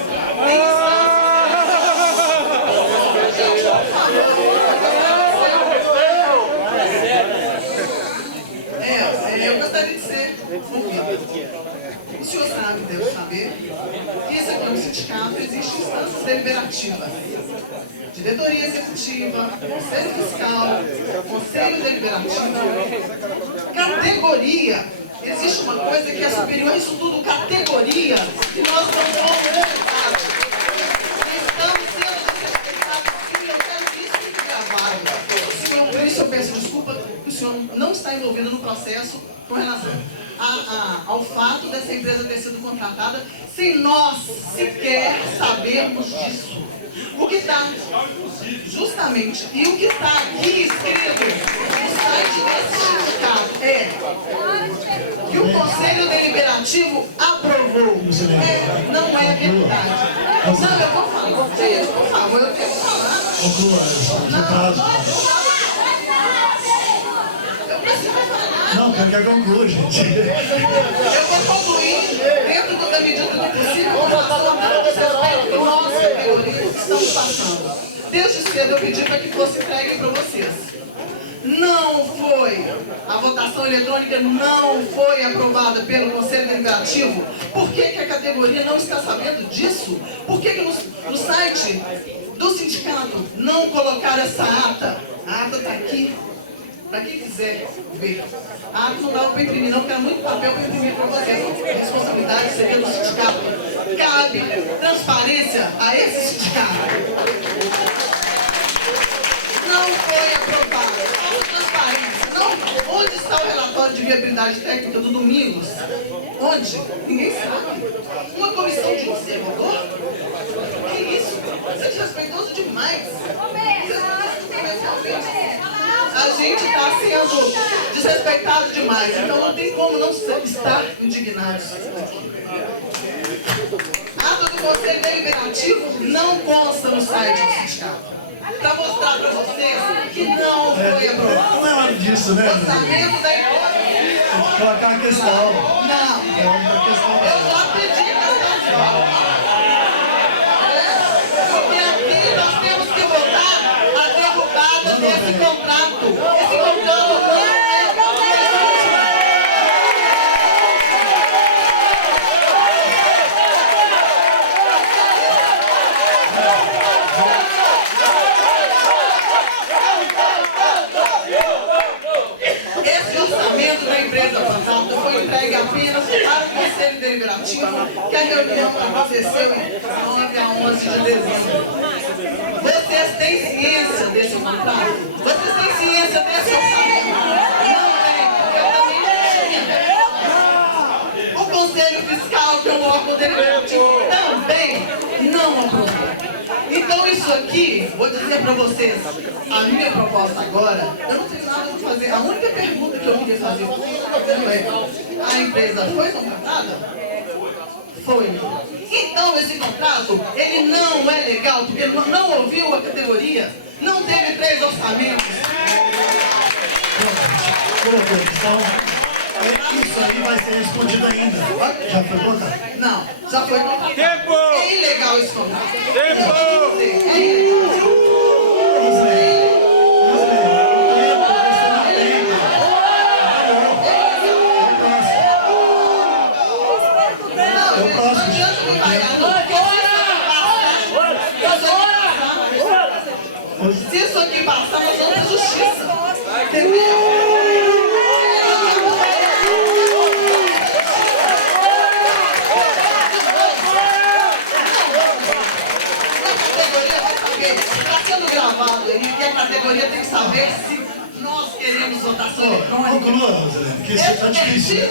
eu gostaria de ser ouvido. O senhor sabe, deve saber, que esse aqui é um sindicato, existe instâncias deliberativas. Diretoria executiva, conselho fiscal, conselho deliberativo, categoria. Existe uma coisa que é superior a isso tudo, categoria, que nós não somos organizados. Estamos sendo senhor não está envolvido no processo com relação ao fato dessa empresa ter sido contratada sem nós sequer sabermos disso. O que está justamente, e o que está aqui escrito no site desse sindicato é que o Conselho Deliberativo aprovou. Não é verdade. Não, eu vou falar. Gente, por favor, eu tenho que falar. Não, quero que conclua, gente. Eu vou concluir dentro da medida do possível com relação a todos os aspectos que nós, categorias, estamos passando. Desde cedo eu pedi para que fosse entregue para vocês. Não foi, a votação eletrônica não foi aprovada pelo Conselho Deliberativo. Por que a categoria não está sabendo disso? Por que no site do sindicato não colocaram essa ata? A ata está aqui. Para quem quiser ver. A ata não dava para imprimir, não, porque era muito papel para imprimir para vocês. A responsabilidade seria do sindicato. Cabe transparência a esse sindicato. Não foi aprovado. Transparência. Não. Onde está o relatório de viabilidade técnica do Domingos? Onde? Ninguém sabe. Uma comissão de observador? Que isso? Isso é desrespeitoso demais. A gente está sendo desrespeitado demais, então não tem como não estar indignados aqui. Ato do Conselho Deliberativo não consta no site do sindicato. Para mostrar para vocês que não foi aprovado. Não é hora disso, né? Orçamento da empresa. Tem que colocar a questão. Não. Eu já pedi a questão de volta. Porque aqui nós temos que votar a derrubada desse contrato. Esse contrato não é. Esse orçamento da empresa passada foi entregue apenas para o Conselho Deliberativo, que a reunião aconteceu em 9 a 11 de dezembro. Vocês têm ciência desse contrato? Vocês têm ciência desse orçamento? Não tem, eu também tinha. O Conselho Fiscal, que é um órgão deliberativo, também não aprovou. Então isso aqui, vou dizer para vocês, a minha proposta agora, eu não tenho nada para fazer. A única pergunta que eu queria fazer é, a empresa foi contratada? Foi. Então esse contrato, ele não é legal, porque não ouviu a categoria, não teve 3 orçamentos. Então, isso aí vai ser respondido ainda. Já foi colocado? Não, já foi colocado. Tempo! É ilegal esse contrato. Tempo! É ilegal. Se isso aqui passar, nós vamos para a justiça. Entendeu? Está sendo gravado aí, e a categoria tem que saber se nós queremos votação eletrônica. Conclua, Rosalene, porque isso está difícil.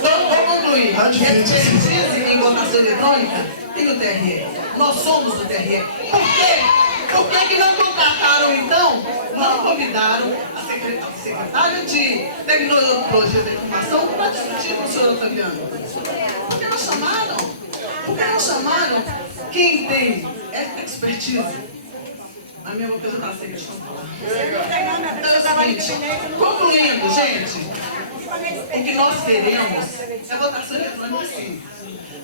Vou concluir. Tá difícil. Expertise em votação eletrônica tem o TRE. Nós somos o TRE. Por quê? Por que não contrataram, então? Não convidaram a secretária de Tecnologia da Informação para discutir com o senhor Otaviano. Por que não chamaram? Por que não chamaram quem tem expertise? A minha boca já está sem de falar. Então é o seguinte, concluindo, gente, o que nós queremos é votação eletrônica, sim.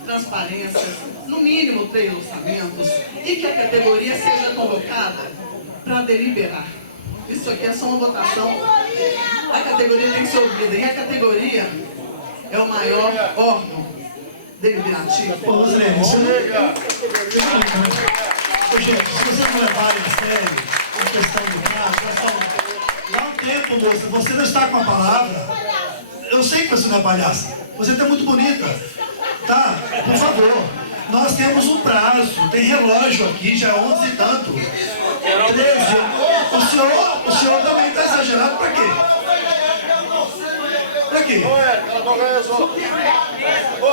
Transparência, no mínimo 3 orçamentos, e que a categoria seja convocada para deliberar. Isso aqui é só uma votação. A categoria tem que ser ouvida, e a categoria é o maior órgão deliberativo. Ô, Rosalene, você não... Ô, gente, se você não levar em sério a questão do prazo, dá um tempo, moça, você não está com a palavra. Eu sei que você não é palhaça, você está muito bonita, tá? Por favor, nós temos um prazo, tem relógio aqui, já é 11 e tanto. 13. O senhor também está exagerado para quê? aqui. Não é, ela não ganha só. Ô,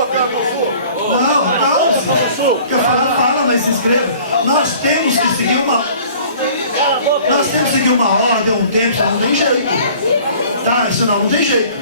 Camusu. Não. Quer falar, fala, mas se inscreva. Nós temos que seguir uma ordem, um tempo, isso não tem jeito. Tá, isso não tem jeito.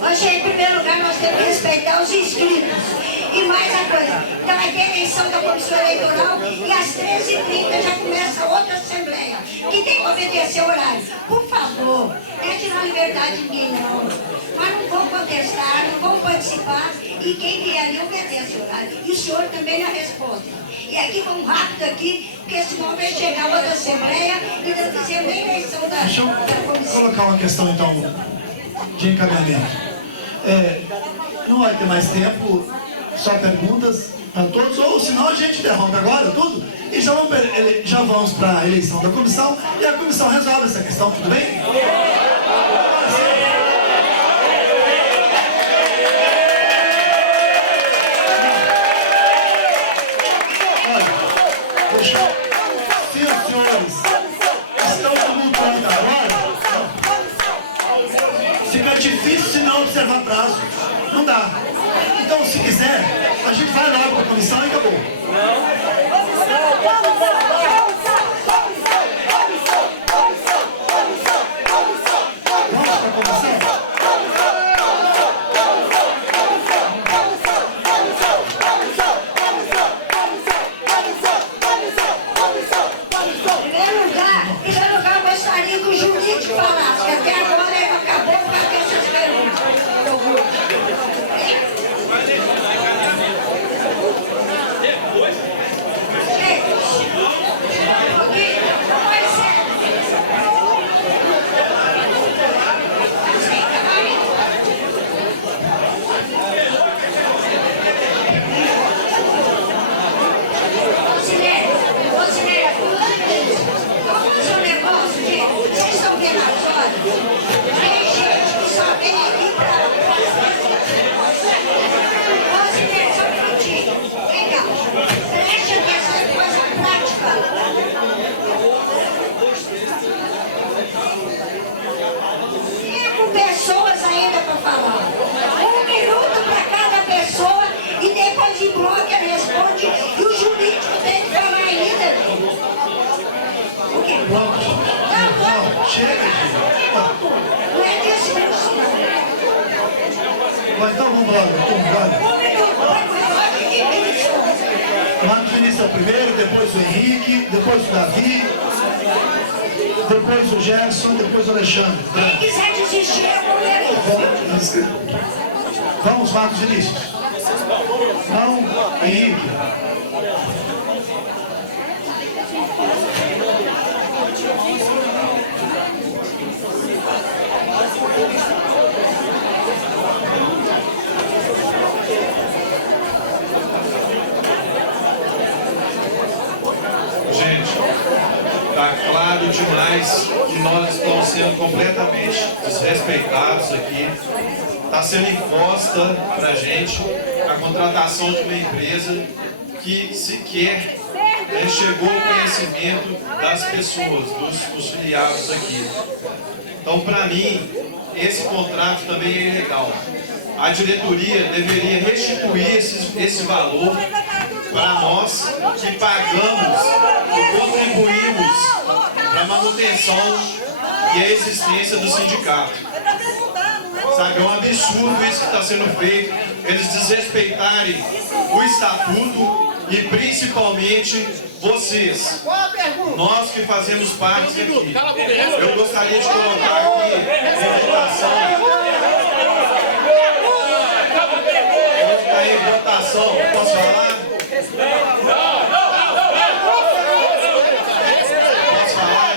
Hoje, em primeiro lugar, nós temos que respeitar os inscritos. E mais a coisa, então vai ter eleição da Comissão Eleitoral e às 13h30 já começa outra Assembleia, que tem que obedecer o horário. Por favor, não é tirar a liberdade de ninguém, não. Mas não vão contestar, não vão participar e quem vier ali obedece o horário. E o senhor também na resposta. E aqui vamos rápido aqui, porque senão vai chegar outra Assembleia e não dizer nem eleição da Comissão. Deixa eu colocar uma questão, então, de encaminhamento. Não vai ter mais tempo, só perguntas para todos, ou senão a gente interrompe agora tudo e já vamos para a eleição da comissão e a comissão resolve essa questão, tudo bem? Olha, se os senhores estão tumultuando agora, fica difícil se não observar prazo. Não dá. Então, se quiser, a gente vai logo para a comissão e acabou. Vamos para a comissão? Em primeiro lugar, eu gostaria que o jurídico falasse, que até agora ele acabou com essas perguntas. Vocês estão vendo as horas? Tem gente que só vem aqui para... Considere só um minutinho. Vem cá. Preste atenção em coisa prática. Cinco pessoas ainda para falar. 1 minuto para cada pessoa e depois em bloco ele responde e o jurídico tem que falar ainda. O quê? Não, chega, filho. Não é discurso, não. Então vamos lá, Marcos Vinícius é o primeiro, depois o Henrique, depois o Davi, depois o Gerson, depois o Alexandre. Quem quiser desistir, eu vou ler. Vamos, Marcos Vinícius. Não, Henrique. Gente, está claro demais que nós estamos sendo completamente desrespeitados aqui. Está sendo imposta para a gente a contratação de uma empresa que sequer chegou ao conhecimento das pessoas, dos filiados aqui. Então, para mim, esse contrato também é ilegal. A diretoria deveria restituir esse valor para nós que pagamos e contribuímos para a manutenção e a existência do sindicato. Sabe, é um absurdo isso que está sendo feito, eles desrespeitarem o estatuto e principalmente vocês, nós que fazemos parte aqui. Eu gostaria de colocar aqui em votação. Colocar em votação, posso falar? Posso falar?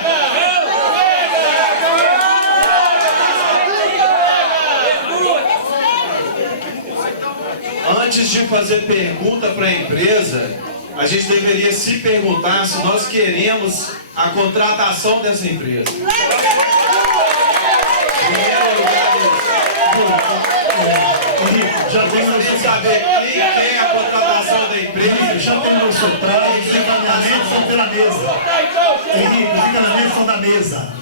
Antes de fazer pergunta para a empresa, a gente deveria se perguntar se nós queremos a contratação dessa empresa. Já gostaria de saber quem quer a contratação da empresa. Já temos seu prazo, os encaminhamentos são pela mesa. Henrique, os encaminamentos são da mesa.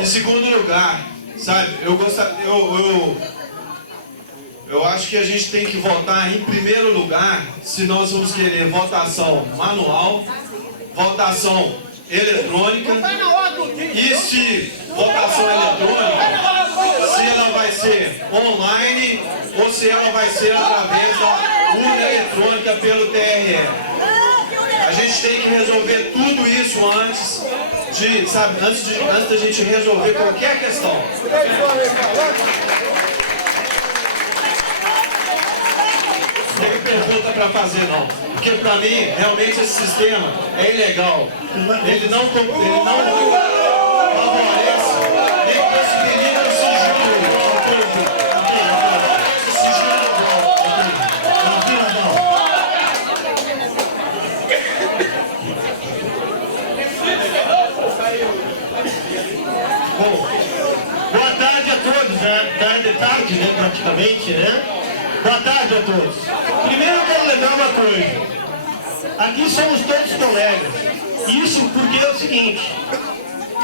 Em segundo lugar, sabe, eu acho que a gente tem que votar em primeiro lugar se nós vamos querer votação manual, votação eletrônica e se votação eletrônica, se ela vai ser online ou se ela vai ser através da urna eletrônica pelo TRE. A gente tem que resolver tudo isso antes da gente resolver qualquer questão. Não tem pergunta para fazer não, porque para mim realmente esse sistema é ilegal. Ele não favorece nem possibilita o sigilo. Bom, boa tarde a todos, né? Tarde, praticamente, né? Boa tarde a todos. Primeiro eu quero lembrar uma coisa. Aqui somos todos colegas. Isso porque é o seguinte,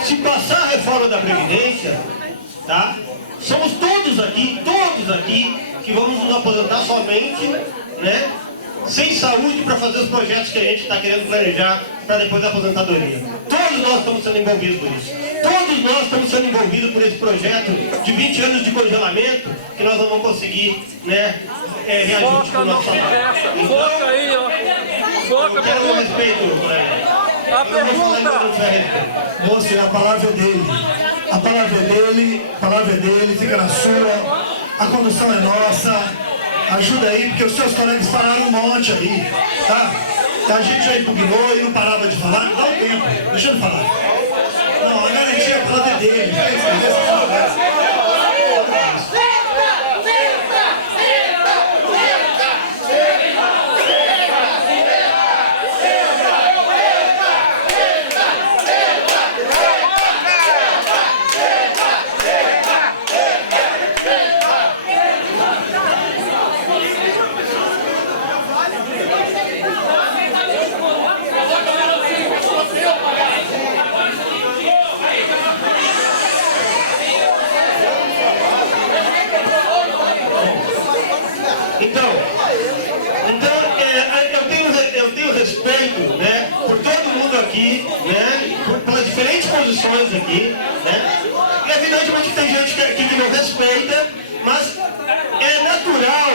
se passar a reforma da Previdência, tá? Somos todos aqui, que vamos nos aposentar somente, né? Sem saúde para fazer os projetos que a gente está querendo planejar para depois da aposentadoria. Todos nós estamos sendo envolvidos por isso. Todos nós estamos sendo envolvidos por esse projeto de 20 anos de congelamento que nós não vamos conseguir, né, reajuste para o nosso salário. Foca aí, ó. Foca, eu quero respeito, colega. A pergunta. Moço, a palavra é dele. A palavra é dele, fica na sua. A condução é nossa. Ajuda aí, porque os seus colegas falaram um monte aí, tá? A gente já impugnou e não parava de falar. Dá um tempo, deixa ele falar. Não, a garantia, a palavra é dele. Eu tenho respeito, né, por todo mundo aqui, né, pelas diferentes posições aqui, né, e evidentemente tem gente aqui que não respeita, mas é natural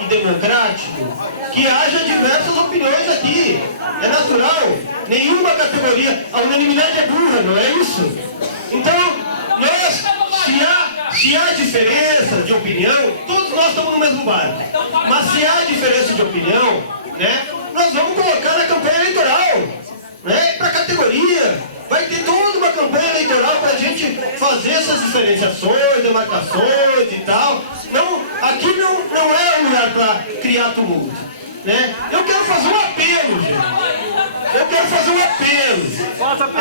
e democrático que haja diversas opiniões aqui. É natural, nenhuma categoria, a unanimidade é burra, não é isso? Então, se há diferença de opinião, todos nós estamos no mesmo barco. Mas se há diferença de opinião, né, nós vamos colocar na campanha eleitoral, né, para a categoria. Vai ter toda uma campanha eleitoral para a gente fazer essas diferenciações, demarcações e tal. Não, aqui não é lugar para criar tumulto, né? Eu quero fazer um apelo, gente.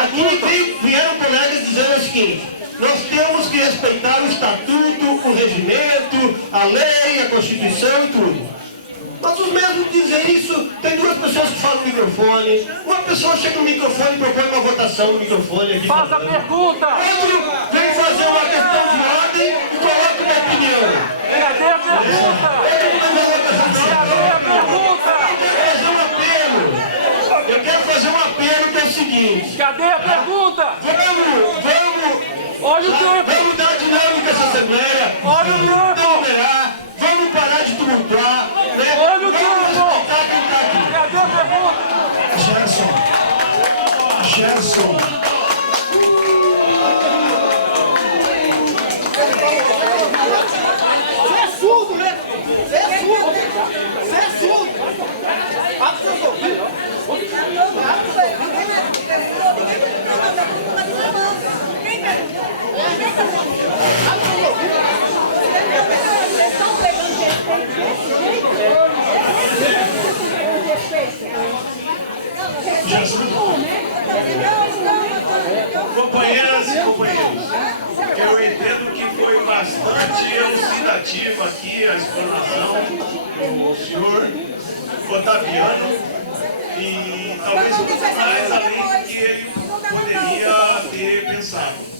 Aqui vieram colegas dizendo o seguinte: nós temos que respeitar o estatuto, o regimento, a lei, a Constituição e tudo. Mas os mesmos dizem isso, tem duas pessoas que falam no microfone, uma pessoa chega no microfone e propõe uma votação no microfone aqui. Faça a pergunta! Outro vem fazer uma questão de ordem e coloca uma opinião. Cadê a pergunta? Eu quero fazer um apelo que é o seguinte. Cadê a pergunta? Olha o tempo! Vamos dar dinâmica essa Assembleia. Olha o tempo! Vamos parar de tumultuar, né? Olha o tempo! Cadê a pergunta? Gerson. Você é surdo, né? Você é surdo. Abre seus ouvidos. Companheiras e companheiros, reiterativo aqui a explanação do senhor Otaviano e talvez um pouco mais além do que ele poderia ter pensado.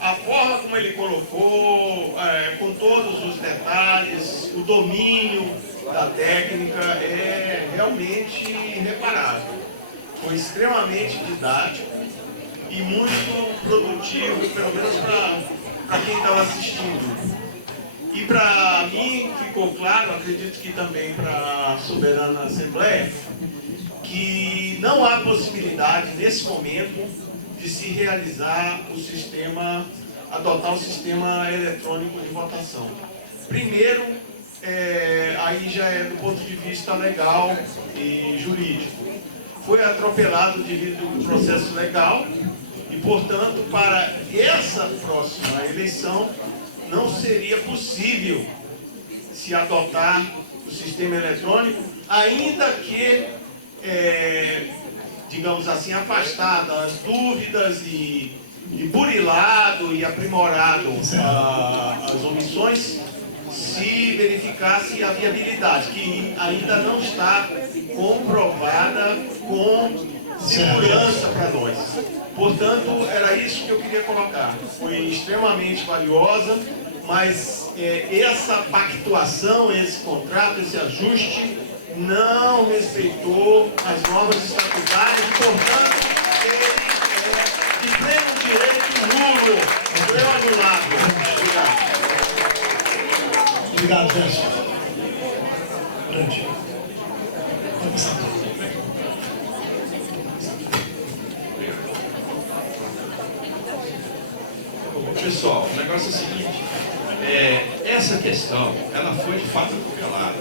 A forma como ele colocou, com todos os detalhes, o domínio da técnica é realmente irreparável. Foi extremamente didático e muito produtivo, pelo menos para quem estava assistindo. E para mim ficou claro, acredito que também para a Soberana Assembleia, que não há possibilidade nesse momento de se realizar o sistema, adotar o sistema eletrônico de votação. Primeiro, aí já é do ponto de vista legal e jurídico. Foi atropelado devido ao processo legal e, portanto, para essa próxima eleição não seria possível se adotar o sistema eletrônico, ainda que, digamos assim, afastado as dúvidas e burilado e aprimorado as omissões, se verificasse a viabilidade, que ainda não está comprovada com segurança para nós. Portanto, era isso que eu queria colocar. Foi extremamente valiosa, mas essa pactuação, esse contrato, esse ajuste, não respeitou as normas estatutárias e, portanto, ele é de pleno direito nulo, pleno anulado. Obrigado. Obrigado, Gerson. Grande. Pessoal, o negócio é o seguinte, essa questão, ela foi de fato atropelada,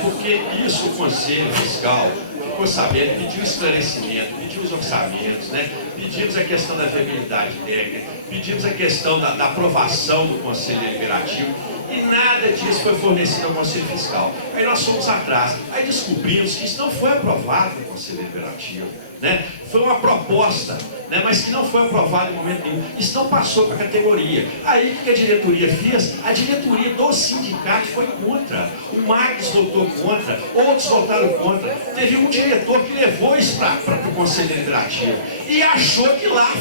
porque isso o Conselho Fiscal ficou sabendo, pediu esclarecimento, pediu os orçamentos, pedimos a questão da viabilidade técnica, pedimos a questão da aprovação do Conselho Deliberativo, e nada disso foi fornecido ao Conselho Fiscal. Aí nós fomos atrás, aí descobrimos que isso não foi aprovado no Conselho Deliberativo, foi uma proposta, mas que não foi aprovado em momento nenhum. Isso não passou para a categoria. Aí o que a diretoria fez? A diretoria do sindicato foi contra. O Marcos votou contra, outros votaram contra. Teve um diretor que levou isso para o Conselho Deliberativo e achou que lá a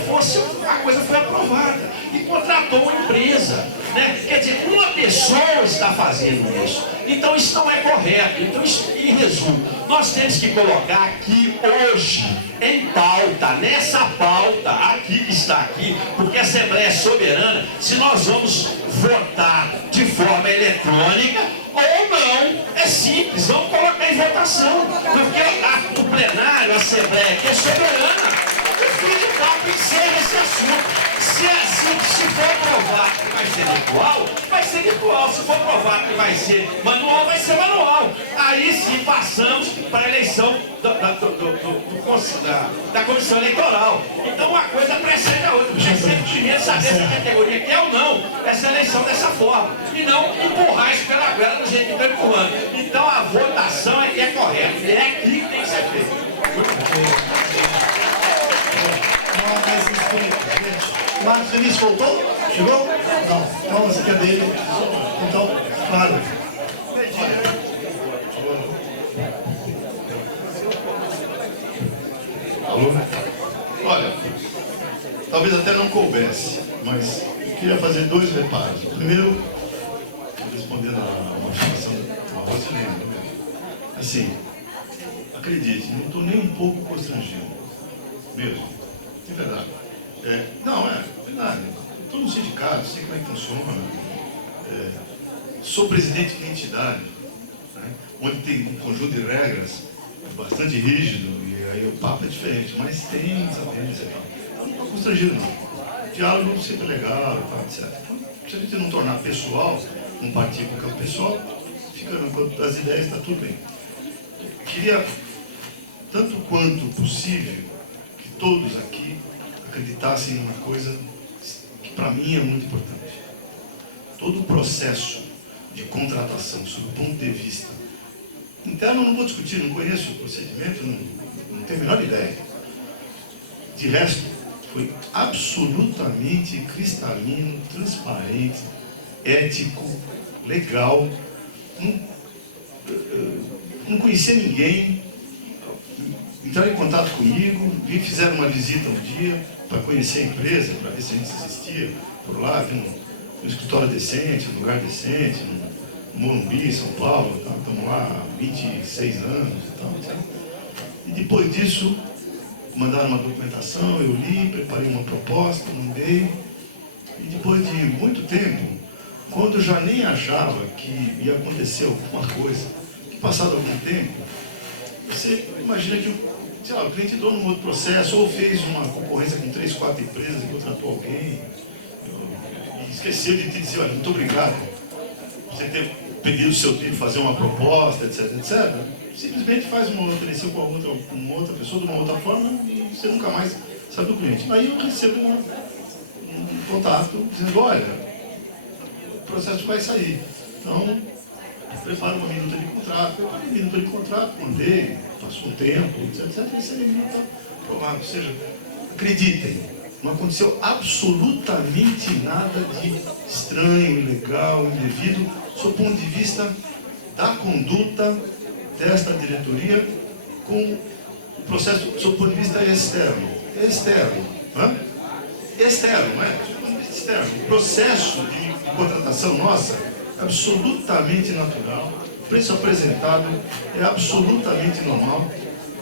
coisa foi aprovada e contratou uma empresa. Quer dizer, uma pessoa está fazendo isso. Então isso não é correto. Então, isso, em resumo, nós temos que colocar aqui hoje, em pauta, nessa pauta aqui que está aqui, porque a Assembleia é soberana, se nós vamos votar de forma eletrônica ou não. É simples, vamos colocar em votação, porque o plenário, a Assembleia aqui é soberana. O sindicato encerra esse assunto. Se for aprovado que vai ser virtual, vai ser virtual. Se for aprovado que vai ser manual, vai ser manual. Aí sim passamos para a eleição da comissão eleitoral. Então uma coisa precede a outra. Precede primeiro saber se a categoria quer ou não essa eleição dessa forma. E não empurrar isso pela goela do jeito que está empurrando. Então a votação é que é correta. E é aqui que tem que ser feito. Marcos Vinícius voltou? Chegou? Não. Então você quer dele? Então, claro. Alô? Olha, talvez até não coubesse, mas eu queria fazer 2 reparos. Primeiro, respondendo a uma afirmação da Rosilene. Assim, acredite, não estou nem um pouco constrangido. Mesmo. É verdade. Não, é verdade. Estou no sindicato, sei como é que funciona. Sou presidente de entidade, onde tem um conjunto de regras bastante rígido, e aí o papo é diferente, mas tem sabência. Então não estou constrangido, não. Diálogo sempre legal, etc. Se a gente não tornar pessoal, não partir com o campo pessoal, fica no campo das ideias, está tudo bem. Queria, tanto quanto possível, que todos aqui acreditassem em uma coisa que para mim é muito importante. Todo o processo de contratação, sob o ponto de vista interno, eu não vou discutir, não conheço o procedimento, não tenho a menor ideia. De resto, foi absolutamente cristalino, transparente, ético, legal. Não conhecia ninguém. Entraram em contato comigo, fizeram uma visita um dia para conhecer a empresa, para ver se a gente existia por lá, vi um escritório decente, um lugar decente, no Morumbi, São Paulo, tá? Estamos lá há 26 anos e tal. Tá? E depois disso, mandaram uma documentação, eu li, preparei uma proposta, mandei. E depois de muito tempo, quando eu já nem achava que ia acontecer alguma coisa, que passado algum tempo, você imagina que sei lá, o cliente entrou num outro processo, ou fez uma concorrência com 3, 4 empresas e contratou alguém, e esqueceu de te dizer, olha, muito obrigado por você ter pedido o seu tempo, fazer uma proposta, etc, etc. Simplesmente faz uma ofereceu com uma outra pessoa de uma outra forma e você nunca mais sabe do cliente. Aí eu recebo um contato dizendo, olha, o processo vai sair. Então, preparo uma minuta de contrato, preparei uma minuta de contrato, mandei, passou um tempo, etc. E essa minuta aprovada. Ou seja, acreditem, não aconteceu absolutamente nada de estranho, ilegal, indevido, sob o ponto de vista da conduta desta diretoria com o processo, sob o ponto de vista externo. Externo, não é? Externo, não é? Sob o ponto de vista externo. O processo de contratação nossa é absolutamente natural, o preço apresentado é absolutamente normal.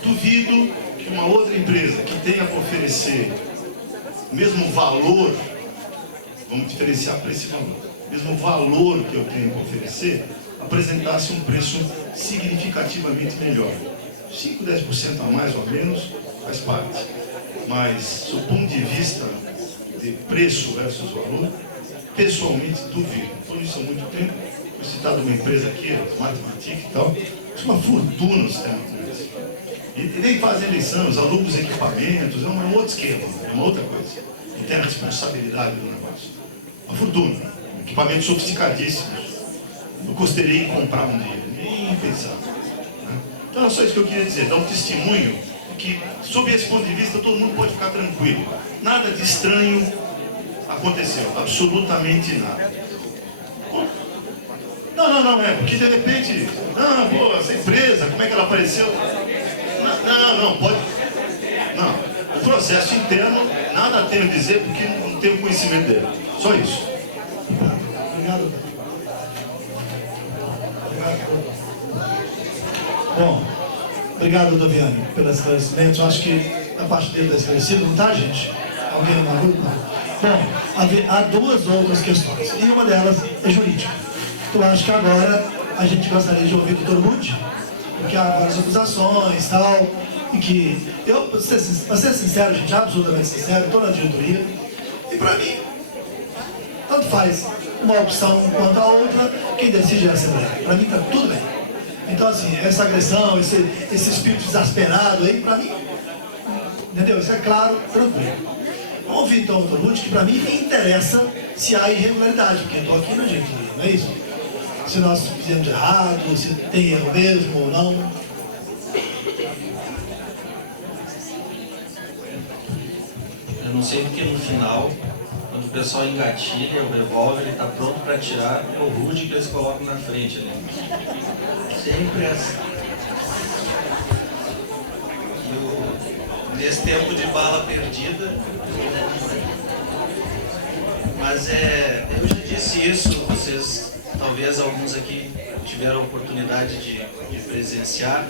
Duvido que uma outra empresa que tenha para oferecer o mesmo valor, vamos diferenciar preço e valor, o mesmo valor que eu tenho para oferecer, apresentasse um preço significativamente melhor. 5, 10% a mais ou a menos faz parte, mas do ponto de vista de preço versus valor, pessoalmente duvido. Estou nisso há muito tempo, fui citado uma empresa aqui, a Smartmatic e tal, isso é uma fortuna o sistema desse. E nem fazem eleição, os alunos equipamentos, é um outro esquema, é uma outra coisa. Não tem a responsabilidade do negócio. Uma fortuna, equipamentos sofisticadíssimos. Eu gostaria de comprar um dele, nem pensar. Né? Então era só isso que eu queria dizer, dar um testemunho que, sob esse ponto de vista, todo mundo pode ficar tranquilo. Nada de estranho aconteceu, absolutamente nada. Não, é porque de repente, pô, essa empresa, como é que ela apareceu? Não, pode. Não, o processo interno, nada tenho a dizer porque não tenho conhecimento dele. Só isso. Obrigado. Bom, obrigado, Doviani, pelos esclarecimentos. Eu acho que a parte dele está esclarecida, não está, gente? Alguém não grupo? Bom, há duas outras questões, e uma delas é jurídica. Eu acho que agora a gente gostaria de ouvir o Dr. Rude, porque há várias acusações e tal, e que eu, para ser sincero, gente, absolutamente sincero, estou na diretoria, e para mim, tanto faz uma opção quanto a outra, quem decide é a Assembleia. Para mim está tudo bem. Então, assim, essa agressão, esse espírito exasperado aí, para mim, entendeu? Isso é claro, tranquilo. Vamos ouvir então o Dr. Rude, que para mim me interessa se há irregularidade, porque eu estou aqui na diretoria, não é isso? Se nós fizemos de errado, se tem erro mesmo ou não. Eu não sei porque no final, quando o pessoal engatilha o revólver, ele está pronto para atirar o Rude que eles colocam na frente ali. Sempre assim. Nesse tempo de bala perdida, mas eu já disse isso, vocês, talvez alguns aqui tiveram a oportunidade de presenciar,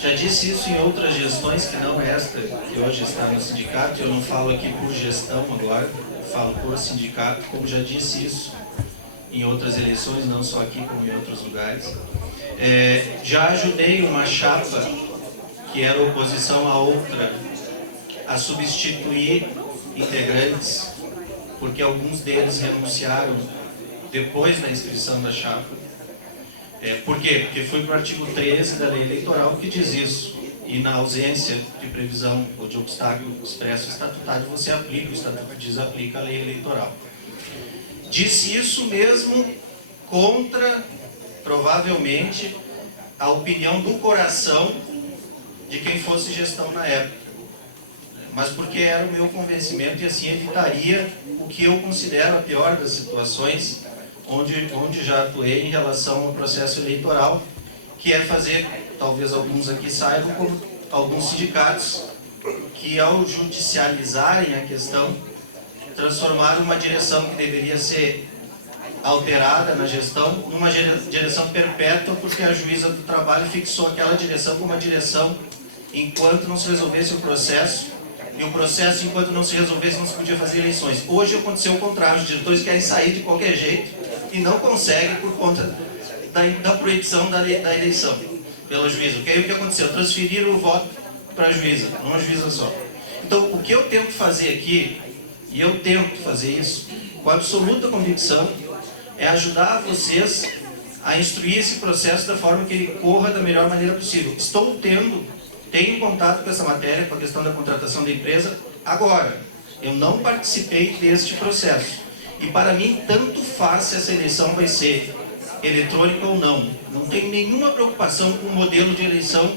já disse isso em outras gestões que não esta, que hoje está no sindicato, eu não falo aqui por gestão agora, falo por sindicato, como já disse isso em outras eleições, não só aqui como em outros lugares. Já ajudei uma chapa que era oposição a outra, a substituir integrantes, porque alguns deles renunciaram depois da inscrição da chapa. Por quê? Porque foi para o artigo 13 da lei eleitoral que diz isso. E na ausência de previsão ou de obstáculo expresso estatutário, você aplica, o estatuto diz aplica a lei eleitoral. Disse isso mesmo contra, provavelmente, a opinião do coração de quem fosse gestão na época, mas porque era o meu convencimento e assim evitaria o que eu considero a pior das situações, onde já atuei em relação ao processo eleitoral, que é fazer, talvez alguns aqui saibam, como alguns sindicatos que, ao judicializarem a questão, transformaram uma direção que deveria ser alterada na gestão numa direção perpétua, porque a juíza do trabalho fixou aquela direção como uma direção enquanto não se resolvesse o processo, e o processo, enquanto não se resolvesse, não se podia fazer eleições. Hoje aconteceu o contrário, os diretores querem sair de qualquer jeito e não conseguem por conta da proibição da eleição pela juíza. Porque aí o que aconteceu? Transferiram o voto para a juíza, não a juíza só. Então, o que eu tento fazer aqui, e eu tento fazer isso com absoluta convicção, é ajudar vocês a instruir esse processo da forma que ele corra da melhor maneira possível. Tenho contato com essa matéria, com a questão da contratação da empresa, agora. Eu não participei deste processo. E para mim, tanto faz se essa eleição vai ser eletrônica ou não. Não tenho nenhuma preocupação com o modelo de eleição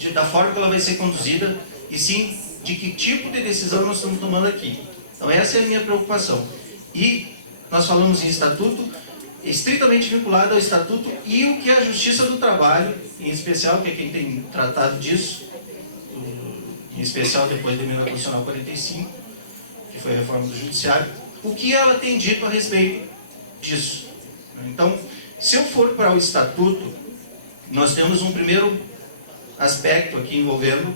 e da forma que ela vai ser conduzida, e sim de que tipo de decisão nós estamos tomando aqui. Então essa é a minha preocupação. E nós falamos em estatuto, estritamente vinculado ao estatuto e o que a Justiça do Trabalho, em especial, que é quem tem tratado disso, em especial depois da emenda constitucional 45, que foi a reforma do Judiciário, o que ela tem dito a respeito disso. Então, se eu for para o estatuto, nós temos um primeiro aspecto aqui envolvendo,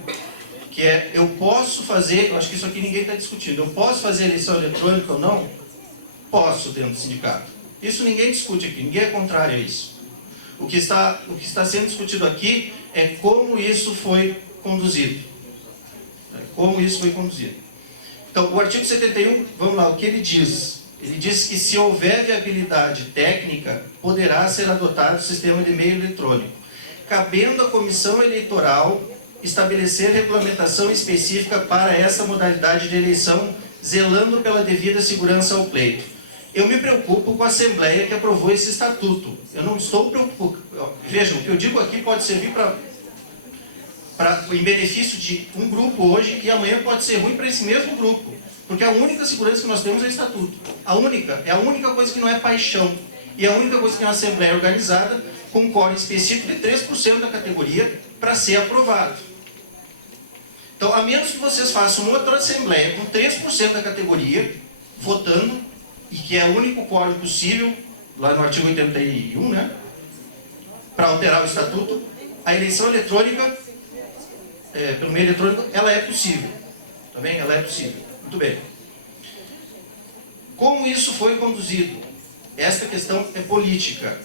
que é, eu posso fazer, eu acho que isso aqui ninguém está discutindo, eu posso fazer eleição eletrônica ou não? Posso, dentro do sindicato. Isso ninguém discute aqui, ninguém é contrário a isso. O que está sendo discutido aqui é como isso foi conduzido. Como isso foi conduzido. Então, o artigo 71, vamos lá, o que ele diz? Ele diz que se houver viabilidade técnica, poderá ser adotado o sistema de e-mail eletrônico, cabendo à comissão eleitoral estabelecer regulamentação específica para essa modalidade de eleição, zelando pela devida segurança ao pleito. Eu me preocupo com a Assembleia que aprovou esse estatuto. Eu não estou preocupado. Vejam, o que eu digo aqui pode servir em benefício de um grupo hoje e amanhã pode ser ruim para esse mesmo grupo. Porque a única segurança que nós temos é o estatuto. É a única coisa que não é paixão. E a única coisa que é uma Assembleia organizada com um quórum específico de 3% da categoria para ser aprovado. Então, a menos que vocês façam outra Assembleia com 3% da categoria votando, e que é o único quórum possível, lá no artigo 81, né, para alterar o estatuto, a eleição eletrônica, pelo meio eletrônico, ela é possível. Tá bem? Ela é possível. Muito bem. Como isso foi conduzido? Esta questão é política.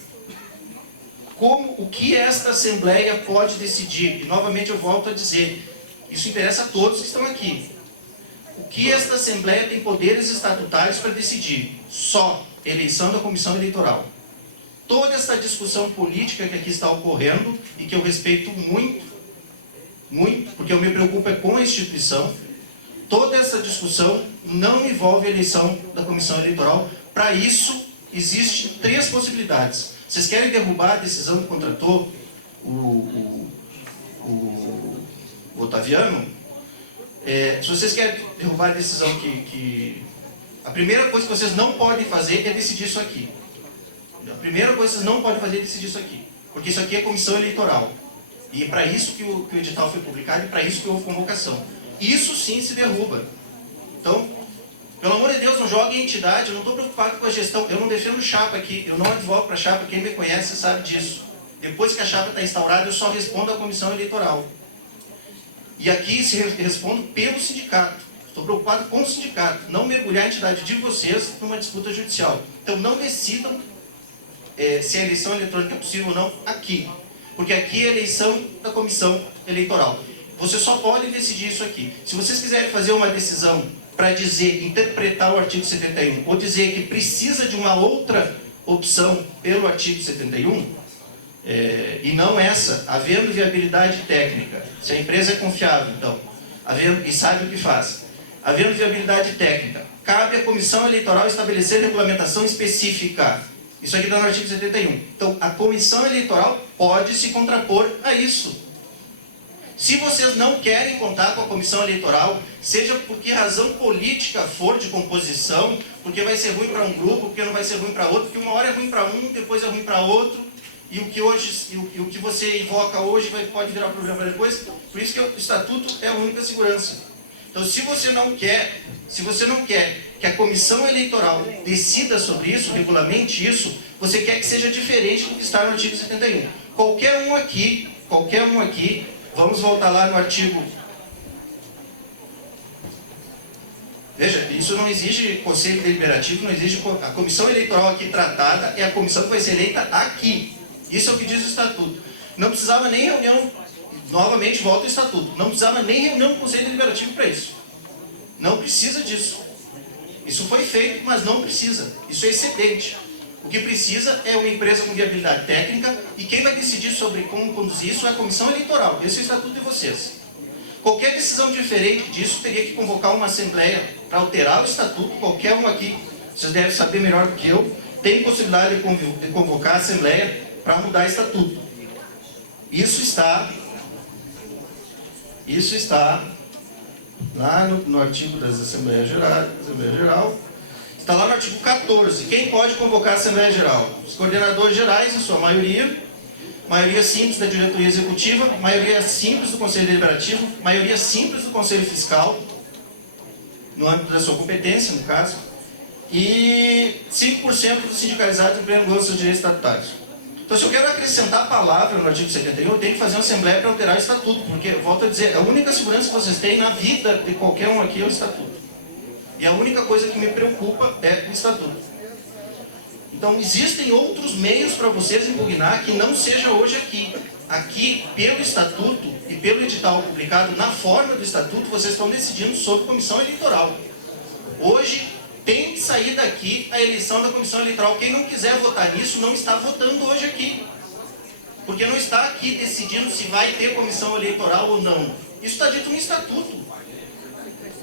O que esta Assembleia pode decidir? E, novamente, eu volto a dizer, isso interessa a todos que estão aqui. O que esta Assembleia tem poderes estatutários para decidir? Só eleição da comissão eleitoral. Toda essa discussão política que aqui está ocorrendo, e que eu respeito muito, porque eu me preocupo com a instituição, toda essa discussão não envolve a eleição da comissão eleitoral. Para isso, existem 3 possibilidades. Vocês querem derrubar a decisão que contratou o Otaviano? Se vocês querem derrubar a decisão a primeira coisa que vocês não podem fazer é decidir isso aqui. A primeira coisa que vocês não podem fazer é decidir isso aqui. Porque isso aqui é comissão eleitoral. E é para isso que o edital foi publicado e para isso que houve convocação. Isso sim se derruba. Então, pelo amor de Deus, não joguem entidade, eu não estou preocupado com a gestão. Eu não defendo chapa aqui, eu não advogo para chapa, quem me conhece sabe disso. Depois que a chapa está instaurada, eu só respondo à comissão eleitoral. E aqui se respondo pelo sindicato. Estou preocupado com o sindicato, não mergulhar a entidade de vocês numa disputa judicial. Então não decidam se a eleição eletrônica é possível ou não aqui. Porque aqui é a eleição da comissão eleitoral. Vocês só podem decidir isso aqui. Se vocês quiserem fazer uma decisão para interpretar o artigo 71, ou dizer que precisa de uma outra opção pelo artigo 71, e não essa, havendo viabilidade técnica, se a empresa é confiável, então, e sabe o que faz, havendo viabilidade técnica, cabe à comissão eleitoral estabelecer regulamentação específica. Isso aqui está no artigo 71. Então, a comissão eleitoral pode se contrapor a isso. Se vocês não querem contar com a comissão eleitoral, seja por que razão política for de composição, porque vai ser ruim para um grupo, porque não vai ser ruim para outro, porque uma hora é ruim para um, depois é ruim para outro, e o que você invoca hoje pode virar problema para depois. Por isso que o estatuto é a única segurança. Então, se você não quer que a comissão eleitoral decida sobre isso, regulamente isso, você quer que seja diferente do que está no artigo 71. Qualquer um aqui, vamos voltar lá no artigo. Veja, isso não exige conselho deliberativo, não exige a comissão eleitoral aqui tratada, é a comissão que vai ser eleita aqui. Isso é o que diz o estatuto. Não precisava nem reunião, novamente volta ao estatuto, não precisava nem reunião do conselho deliberativo para isso. Não precisa disso. Isso foi feito, mas não precisa. Isso é excedente. O que precisa é uma empresa com viabilidade técnica, e quem vai decidir sobre como conduzir isso é a comissão eleitoral. Esse é o estatuto de vocês. Qualquer decisão diferente disso teria que convocar uma assembleia para alterar o estatuto. Qualquer um aqui, vocês devem saber melhor do que eu, tem possibilidade de convocar a assembleia para mudar o estatuto. Isso está lá no artigo da Assembleia Geral, está lá no artigo 14. Quem pode convocar a Assembleia Geral? Os coordenadores gerais, em sua maioria simples da diretoria executiva, maioria simples do Conselho Deliberativo, maioria simples do Conselho Fiscal, no âmbito da sua competência, no caso, e 5% dos sindicalizados em pleno gozo dos seus direitos estatutários. Então, se eu quero acrescentar a palavra no artigo 71, eu tenho que fazer uma assembleia para alterar o estatuto, porque, volto a dizer, a única segurança que vocês têm na vida de qualquer um aqui é o estatuto. E a única coisa que me preocupa é o estatuto. Então, existem outros meios para vocês impugnar que não seja hoje aqui. Aqui, pelo estatuto e pelo edital publicado, na forma do estatuto, vocês estão decidindo sobre comissão eleitoral. Hoje, tem que sair daqui a eleição da comissão eleitoral. Quem não quiser votar nisso, não está votando hoje aqui. Porque não está aqui decidindo se vai ter comissão eleitoral ou não. Isso está dito no estatuto.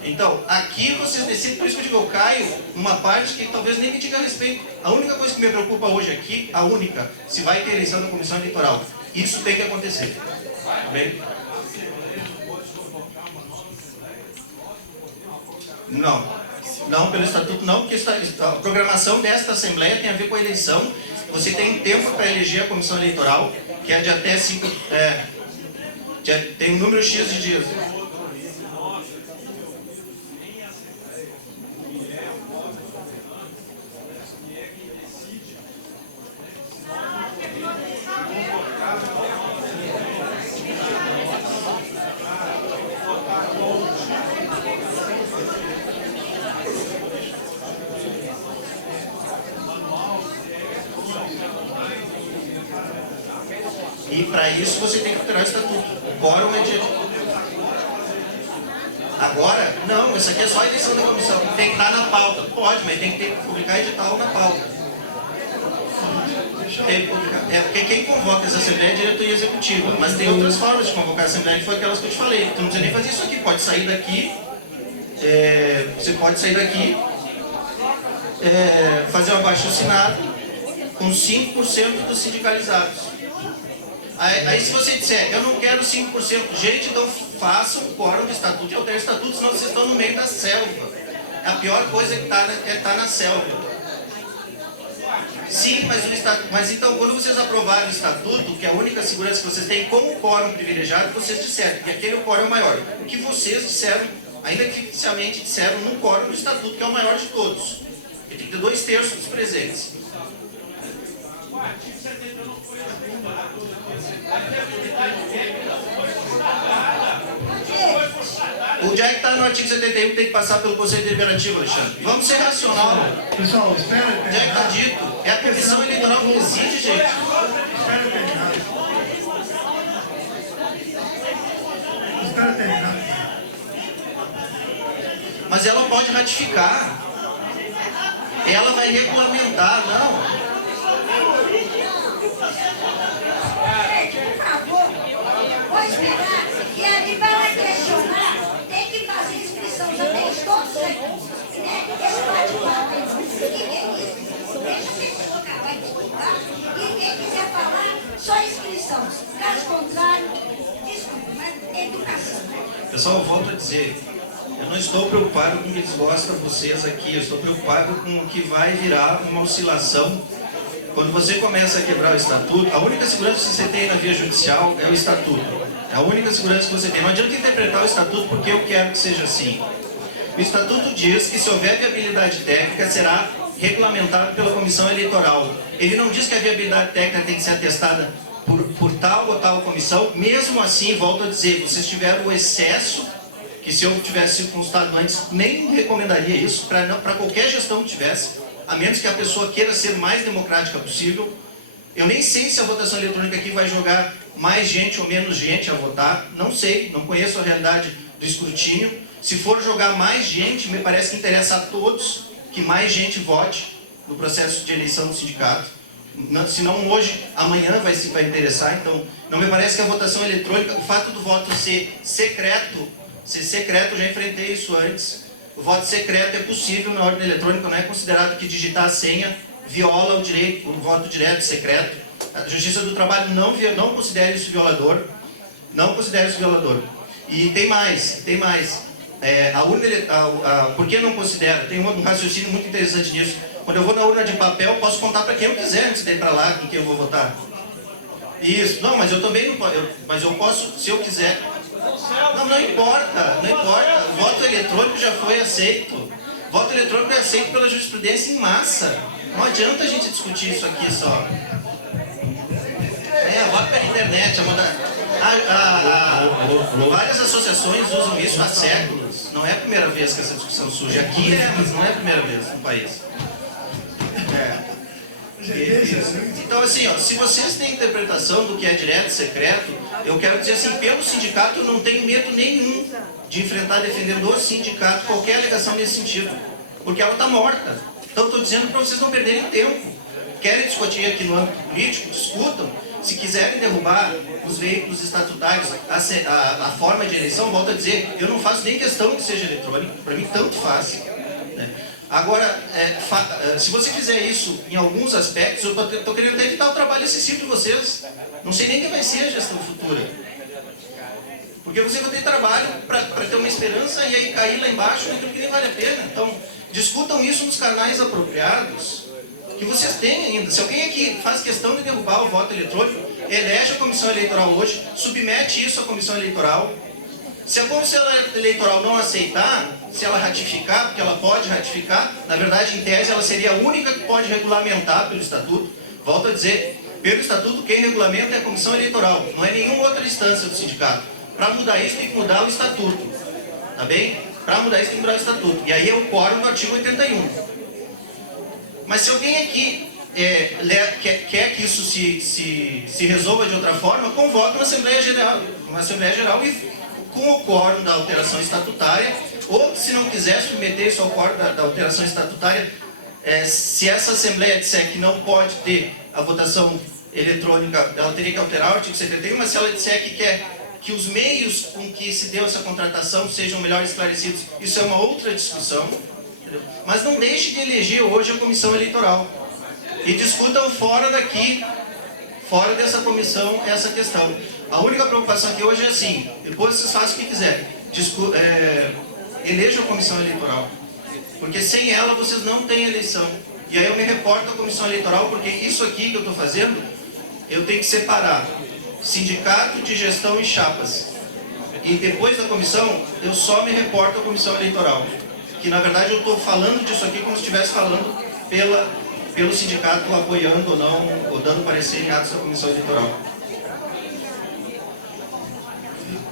Então, aqui vocês decidem, por isso que eu digo, eu caio numa parte que talvez nem me diga a respeito. A única coisa que me preocupa hoje aqui, se vai ter eleição da comissão eleitoral. Isso tem que acontecer. Bem? Não, pelo estatuto não, porque a programação desta Assembleia tem a ver com a eleição. Você tem tempo para eleger a comissão eleitoral, que é de até 5... tem um número X de dias. E para isso você tem que alterar o estatuto. O quórum é de... Agora, não, isso aqui é só a eleição da comissão. Tem que estar na pauta. Pode, mas tem que publicar edital na pauta. Porque quem convoca essa Assembleia é a diretoria executiva. Mas tem outras formas de convocar a Assembleia, que foi aquelas que eu te falei. Tu não precisa nem fazer isso aqui. Pode sair daqui. Você pode sair daqui, fazer um abaixo-assinado com 5% dos sindicalizados. Aí se você disser, eu não quero 5%, gente, então façam o quórum do estatuto e alterem o estatuto, senão vocês estão no meio da selva. A pior coisa que é estar na selva. Sim, mas então quando vocês aprovarem o estatuto, que é a única segurança que vocês têm como quórum privilegiado, vocês disseram que aquele quórum é o maior. O que vocês disseram, ainda que oficialmente disseram no quórum do estatuto, que é o maior de todos. E tem que ter 2/3 dos presentes. O dia que está no artigo 71 tem que passar pelo Conselho Deliberativo, Alexandre. Vamos ser racional. Pessoal, espera. O dia que está dito. É a comissão eleitoral que decide, gente. Espera terminar. Mas ela pode ratificar. Ela vai regulamentar, não. Por favor, vou esperar. E ali para questionar, tem que fazer inscrição. Já tem todos os recursos. Esse bate-papo aí, ninguém disse. Deixa a pessoa acabar de explicar. E quem quiser falar, só inscrição. Caso contrário, desculpa, mas tem Pessoal, eu volto a dizer, eu não estou preocupado com o que desgosta vocês aqui, eu estou preocupado com o que vai virar uma oscilação. Quando você começa a quebrar o estatuto, a única segurança que você tem na via judicial é o estatuto. É a única segurança que você tem. Não adianta interpretar o estatuto porque eu quero que seja assim. O estatuto diz que se houver viabilidade técnica, será regulamentado pela comissão eleitoral. Ele não diz que a viabilidade técnica tem que ser atestada por tal ou tal comissão. Mesmo assim, volto a dizer, vocês tiveram o excesso, que se eu tivesse sido consultado antes, nem recomendaria isso, para qualquer gestão que tivesse, a menos que a pessoa queira ser mais democrática possível. Eu nem sei se a votação eletrônica aqui vai jogar mais gente ou menos gente a votar, não sei, não conheço a realidade do escrutínio. Se for jogar mais gente, me parece que interessa a todos que mais gente vote no processo de eleição do sindicato. Se não hoje, amanhã vai interessar. Então, não me parece que a votação eletrônica, o fato do voto ser secreto, eu já enfrentei isso antes. O voto secreto é possível na ordem eletrônica, não é considerado que digitar a senha viola o direito, o voto direto secreto. A Justiça do Trabalho não considera isso violador. Não considera isso violador. E tem mais. Por que não considera? Tem um raciocínio muito interessante nisso. Quando eu vou na urna de papel, posso contar para quem eu quiser antes de ir para lá em quem eu vou votar. Isso. Não, mas eu também não posso. Mas eu posso, se eu quiser. Não importa. O voto eletrônico já foi aceito. O voto eletrônico é aceito pela jurisprudência em massa. Não adianta a gente discutir isso aqui só. Voto pela internet. Várias associações usam isso há séculos. Não é a primeira vez que essa discussão surge. Aqui mas não é a primeira vez no país. Então, assim, se vocês têm interpretação do que é direto e secreto, eu quero dizer assim, pelo sindicato eu não tenho medo nenhum de enfrentar, defender do sindicato qualquer alegação nesse sentido, porque ela está morta. Então, estou dizendo para vocês não perderem tempo. Querem discutir aqui no âmbito político? Discutam. Se quiserem derrubar os veículos estatutários, a forma de eleição, volto a dizer, eu não faço nem questão que seja eletrônico, para mim tanto faz. Né? Agora, se você fizer isso em alguns aspectos, eu estou querendo até evitar o trabalho excessivo de vocês. Não sei nem quem vai ser a gestão futura. Porque você vai ter trabalho para ter uma esperança e aí cair lá embaixo naquilo que nem vale a pena. Então, discutam isso nos canais apropriados que vocês têm ainda. Se alguém aqui faz questão de derrubar o voto eletrônico, elege a comissão eleitoral hoje, submete isso à comissão eleitoral. Se a comissão eleitoral não aceitar, se ela ratificar, porque ela pode ratificar, na verdade, em tese, ela seria a única que pode regulamentar pelo estatuto. Volto a dizer, pelo estatuto, quem regulamenta é a comissão eleitoral, não é nenhuma outra instância do sindicato. Para mudar isso, tem que mudar o estatuto. Tá bem? Para mudar isso, tem que mudar o estatuto. E aí é o quórum do artigo 81. Mas se alguém aqui quer que isso se resolva de outra forma, convoca uma Assembleia Geral e com o quórum da alteração estatutária, ou se não quiser submeter isso ao quórum da alteração estatutária, se essa Assembleia disser que não pode ter a votação eletrônica, ela teria que alterar o artigo 71, mas se ela disser que quer que os meios com que se deu essa contratação sejam melhor esclarecidos, isso é uma outra discussão. Mas não deixe de eleger hoje a comissão eleitoral. E discutam fora daqui, fora dessa comissão, essa questão. A única preocupação aqui hoje é assim, depois vocês façam o que quiserem, elejam a comissão eleitoral. Porque sem ela vocês não têm eleição. E aí eu me reporto à comissão eleitoral, porque isso aqui que eu estou fazendo, eu tenho que separar sindicato de gestão e chapas. E depois da comissão, eu só me reporto à comissão eleitoral. Que na verdade eu estou falando disso aqui como se estivesse falando pelo sindicato apoiando ou não, ou dando parecer em atos da comissão eleitoral.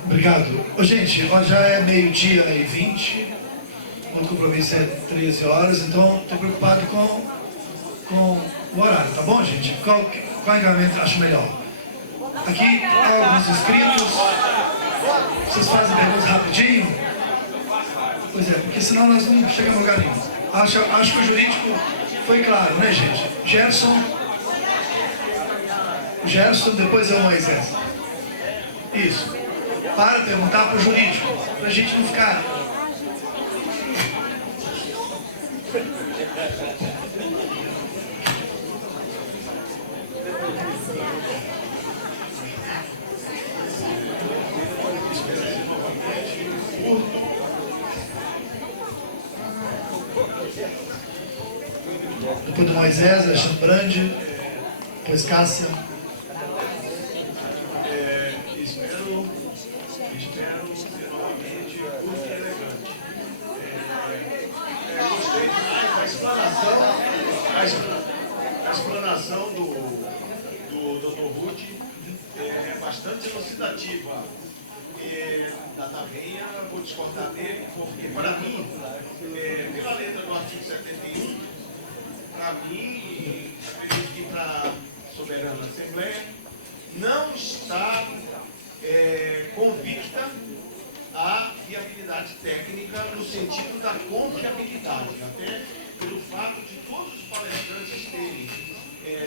Obrigado. Ô, gente, ó, já é 12h20, o compromisso é 13 horas, então estou preocupado com o horário, tá bom, gente? Qual encaminhamento acho melhor? Aqui alguns inscritos, vocês fazem perguntas rapidinho? Pois é, porque senão nós não chegamos a lugar nenhum. Acho que o jurídico foi claro, né, gente? Gerson, depois é o Moisés. Isso. Para perguntar para o jurídico, para a gente não ficar... Depois do Moisés, Alexandre Brandi, depois Cássia. Espero ser novamente curto e elegante. Gostei demais da explanação do Dr. Ruth, é bastante elucidativa. Da Tavenha, vou discordar dele, porque para mim, pela letra do artigo 71, para mim, acredito que para a Soberana Assembleia, não está convicta a viabilidade técnica no sentido da confiabilidade, até pelo fato de todos os palestrantes terem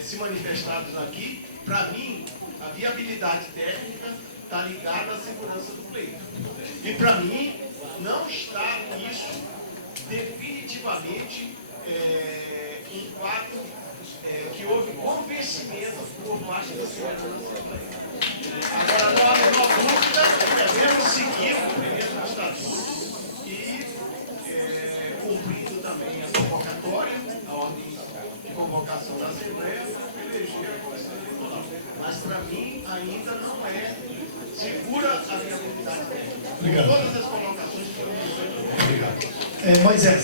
se manifestados aqui. Para mim, a viabilidade técnica está ligada à segurança do pleito. E para mim, não está isso definitivamente um quadro que houve convencimento por parte da segurança do pleito. Agora, não há menor dúvida, devemos seguir o mesmo estatuto e cumprindo também a convocatória, a ordem de convocação da Assembleia, eleger a Comissão Eleitoral. Mas, para mim, ainda não é segura a viabilidade técnica. Obrigado. Todas as colocações que foram feitas. Obrigado. Moisés.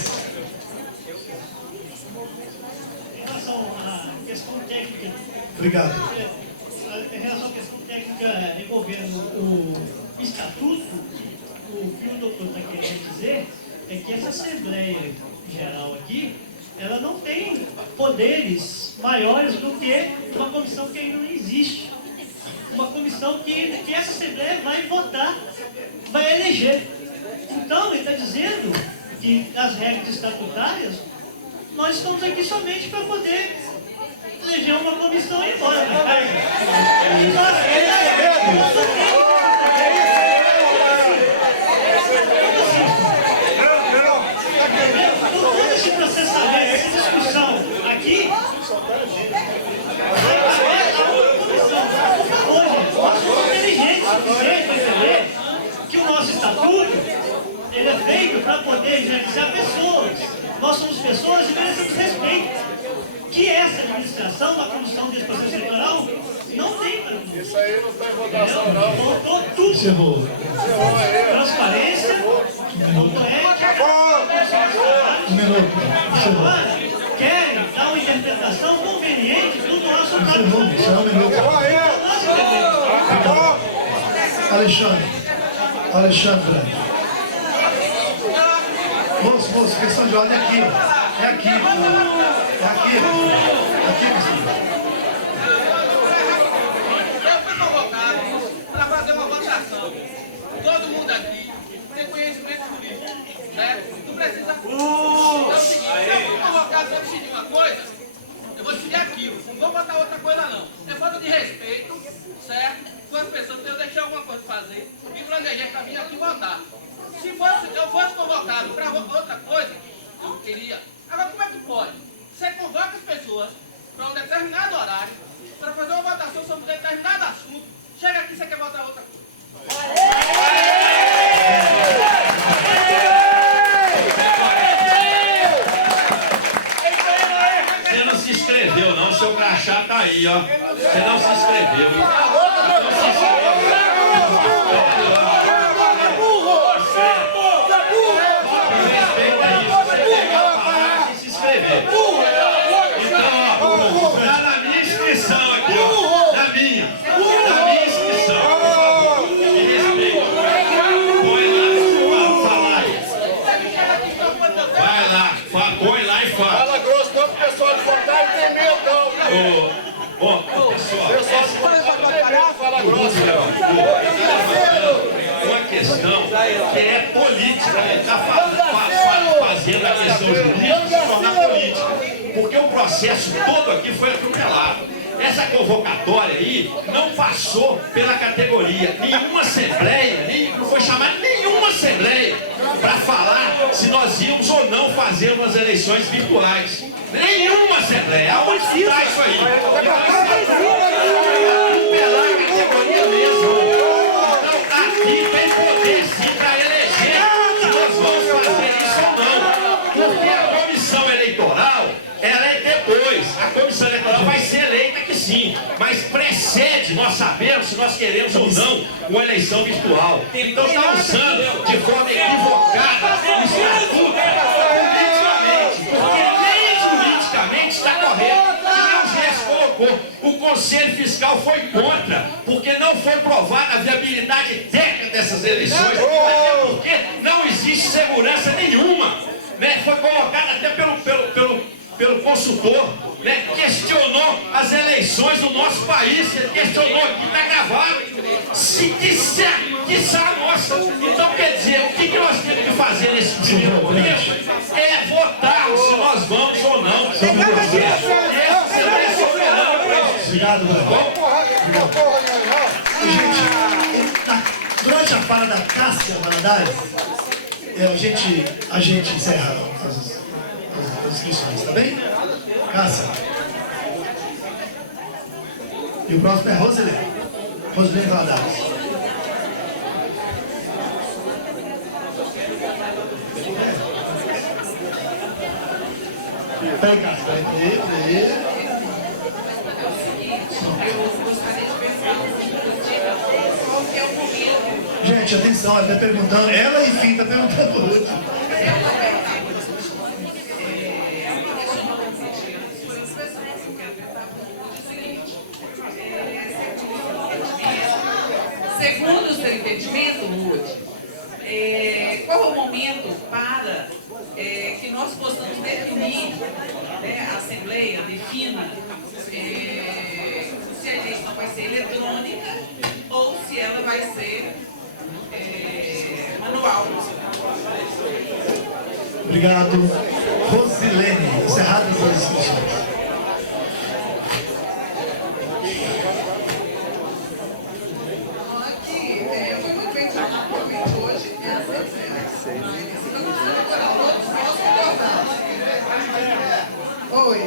Em relação à questão técnica. Obrigado. Em relação à questão técnica envolvendo o estatuto, o que o doutor está querendo dizer é que essa Assembleia Geral aqui, ela não tem poderes maiores do que uma comissão que ainda não existe. Uma comissão que essa Assembleia vai votar, vai eleger. Então, ele está dizendo que as regras estatutárias, nós estamos aqui somente para poder eleger uma comissão e ir embora. Todo esse processamento, essa discussão aqui, nós somos inteligentes o suficiente para entender que o nosso estatuto ele é feito para poder gerenciar pessoas. Nós somos pessoas e merecemos respeito. Que essa administração da condução desse processo eleitoral não tem para mim. Isso aí não está em votação, não. Faltou tudo. Encerrou. Transparência, ética, Um minuto. agora querem dar uma interpretação conveniente do nosso Encerrou. Só um minuto. Alexandre. Moço, questão de ordem é aqui, ó. É aqui. É aqui. Eu fui convocado para fazer uma votação. Todo mundo aqui tem conhecimento político, certo? Não precisa. É o seguinte, se eu fui convocado para decidir uma coisa, eu vou decidir aquilo. Não vou botar outra coisa, não. É falta de respeito, certo? Com as pessoas, eu deixei alguma coisa fazer e planejei caminho aqui e votar. Se eu fosse convocado para outra coisa, eu queria. Agora, como é que pode? Você convoca as pessoas para um determinado horário, para fazer uma votação sobre um determinado assunto, chega aqui e você quer votar outra coisa. Você não se inscreveu, não. Seu crachá tá aí, ó. Você não se inscreveu. Então, ó, tá na minha inscrição aqui, ó. Na minha inscrição. Me respeita. Põe lá, fala aí. Vai lá, põe lá e fala. Fala grosso, todo o pessoal de votar não tem medo, não. Bom, pessoal, fala grosso. Uma questão que é política, ele está fazendo a questão jurídica se tornar política, porque o processo todo aqui foi atropelado. Essa convocatória aí não passou pela categoria. Nenhuma assembleia, não foi chamada nenhuma assembleia para falar se nós íamos ou não fazer umas eleições virtuais. Nenhuma assembleia. Aonde está isso aí? Atropelar a categoria mesmo. Então aqui tem poder sim para eleger se nós vamos fazer isso ou não. Porque a comissão eleitoral, ela é depois. sim, mas precede nós sabemos se nós queremos ou não uma eleição virtual. Então está usando de forma equivocada o estatuto politicamente, porque nem juridicamente está correto. O Gerson colocou, o Conselho Fiscal foi contra, porque não foi provada a viabilidade técnica dessas eleições, até porque não existe segurança nenhuma, né? Foi colocado até pelo consultor, né? Questionou as eleições do nosso país, ele questionou aqui, está gravado, se quiçá nossa. Então, quer dizer, o que nós temos que fazer nesse primeiro momento é votar se nós vamos ou não. Obrigado, Gente, durante a fala da Cássia Valadares, a gente encerra as inscrições, tá bem? Cássia. E o próximo é Rosilene. Rosilene Valadares. Peraí, Cássia, peraí. Gente, atenção, ela está perguntando, ela e Fim está perguntando o último. Segundo o seu entendimento, Ruth, qual é o momento para que nós possamos definir, né, a Assembleia defina se a eleição vai ser eletrônica ou se ela vai ser manual? Obrigado. Rosilene, encerradas as inscrições. Foi muito bem tratado hoje, Oi.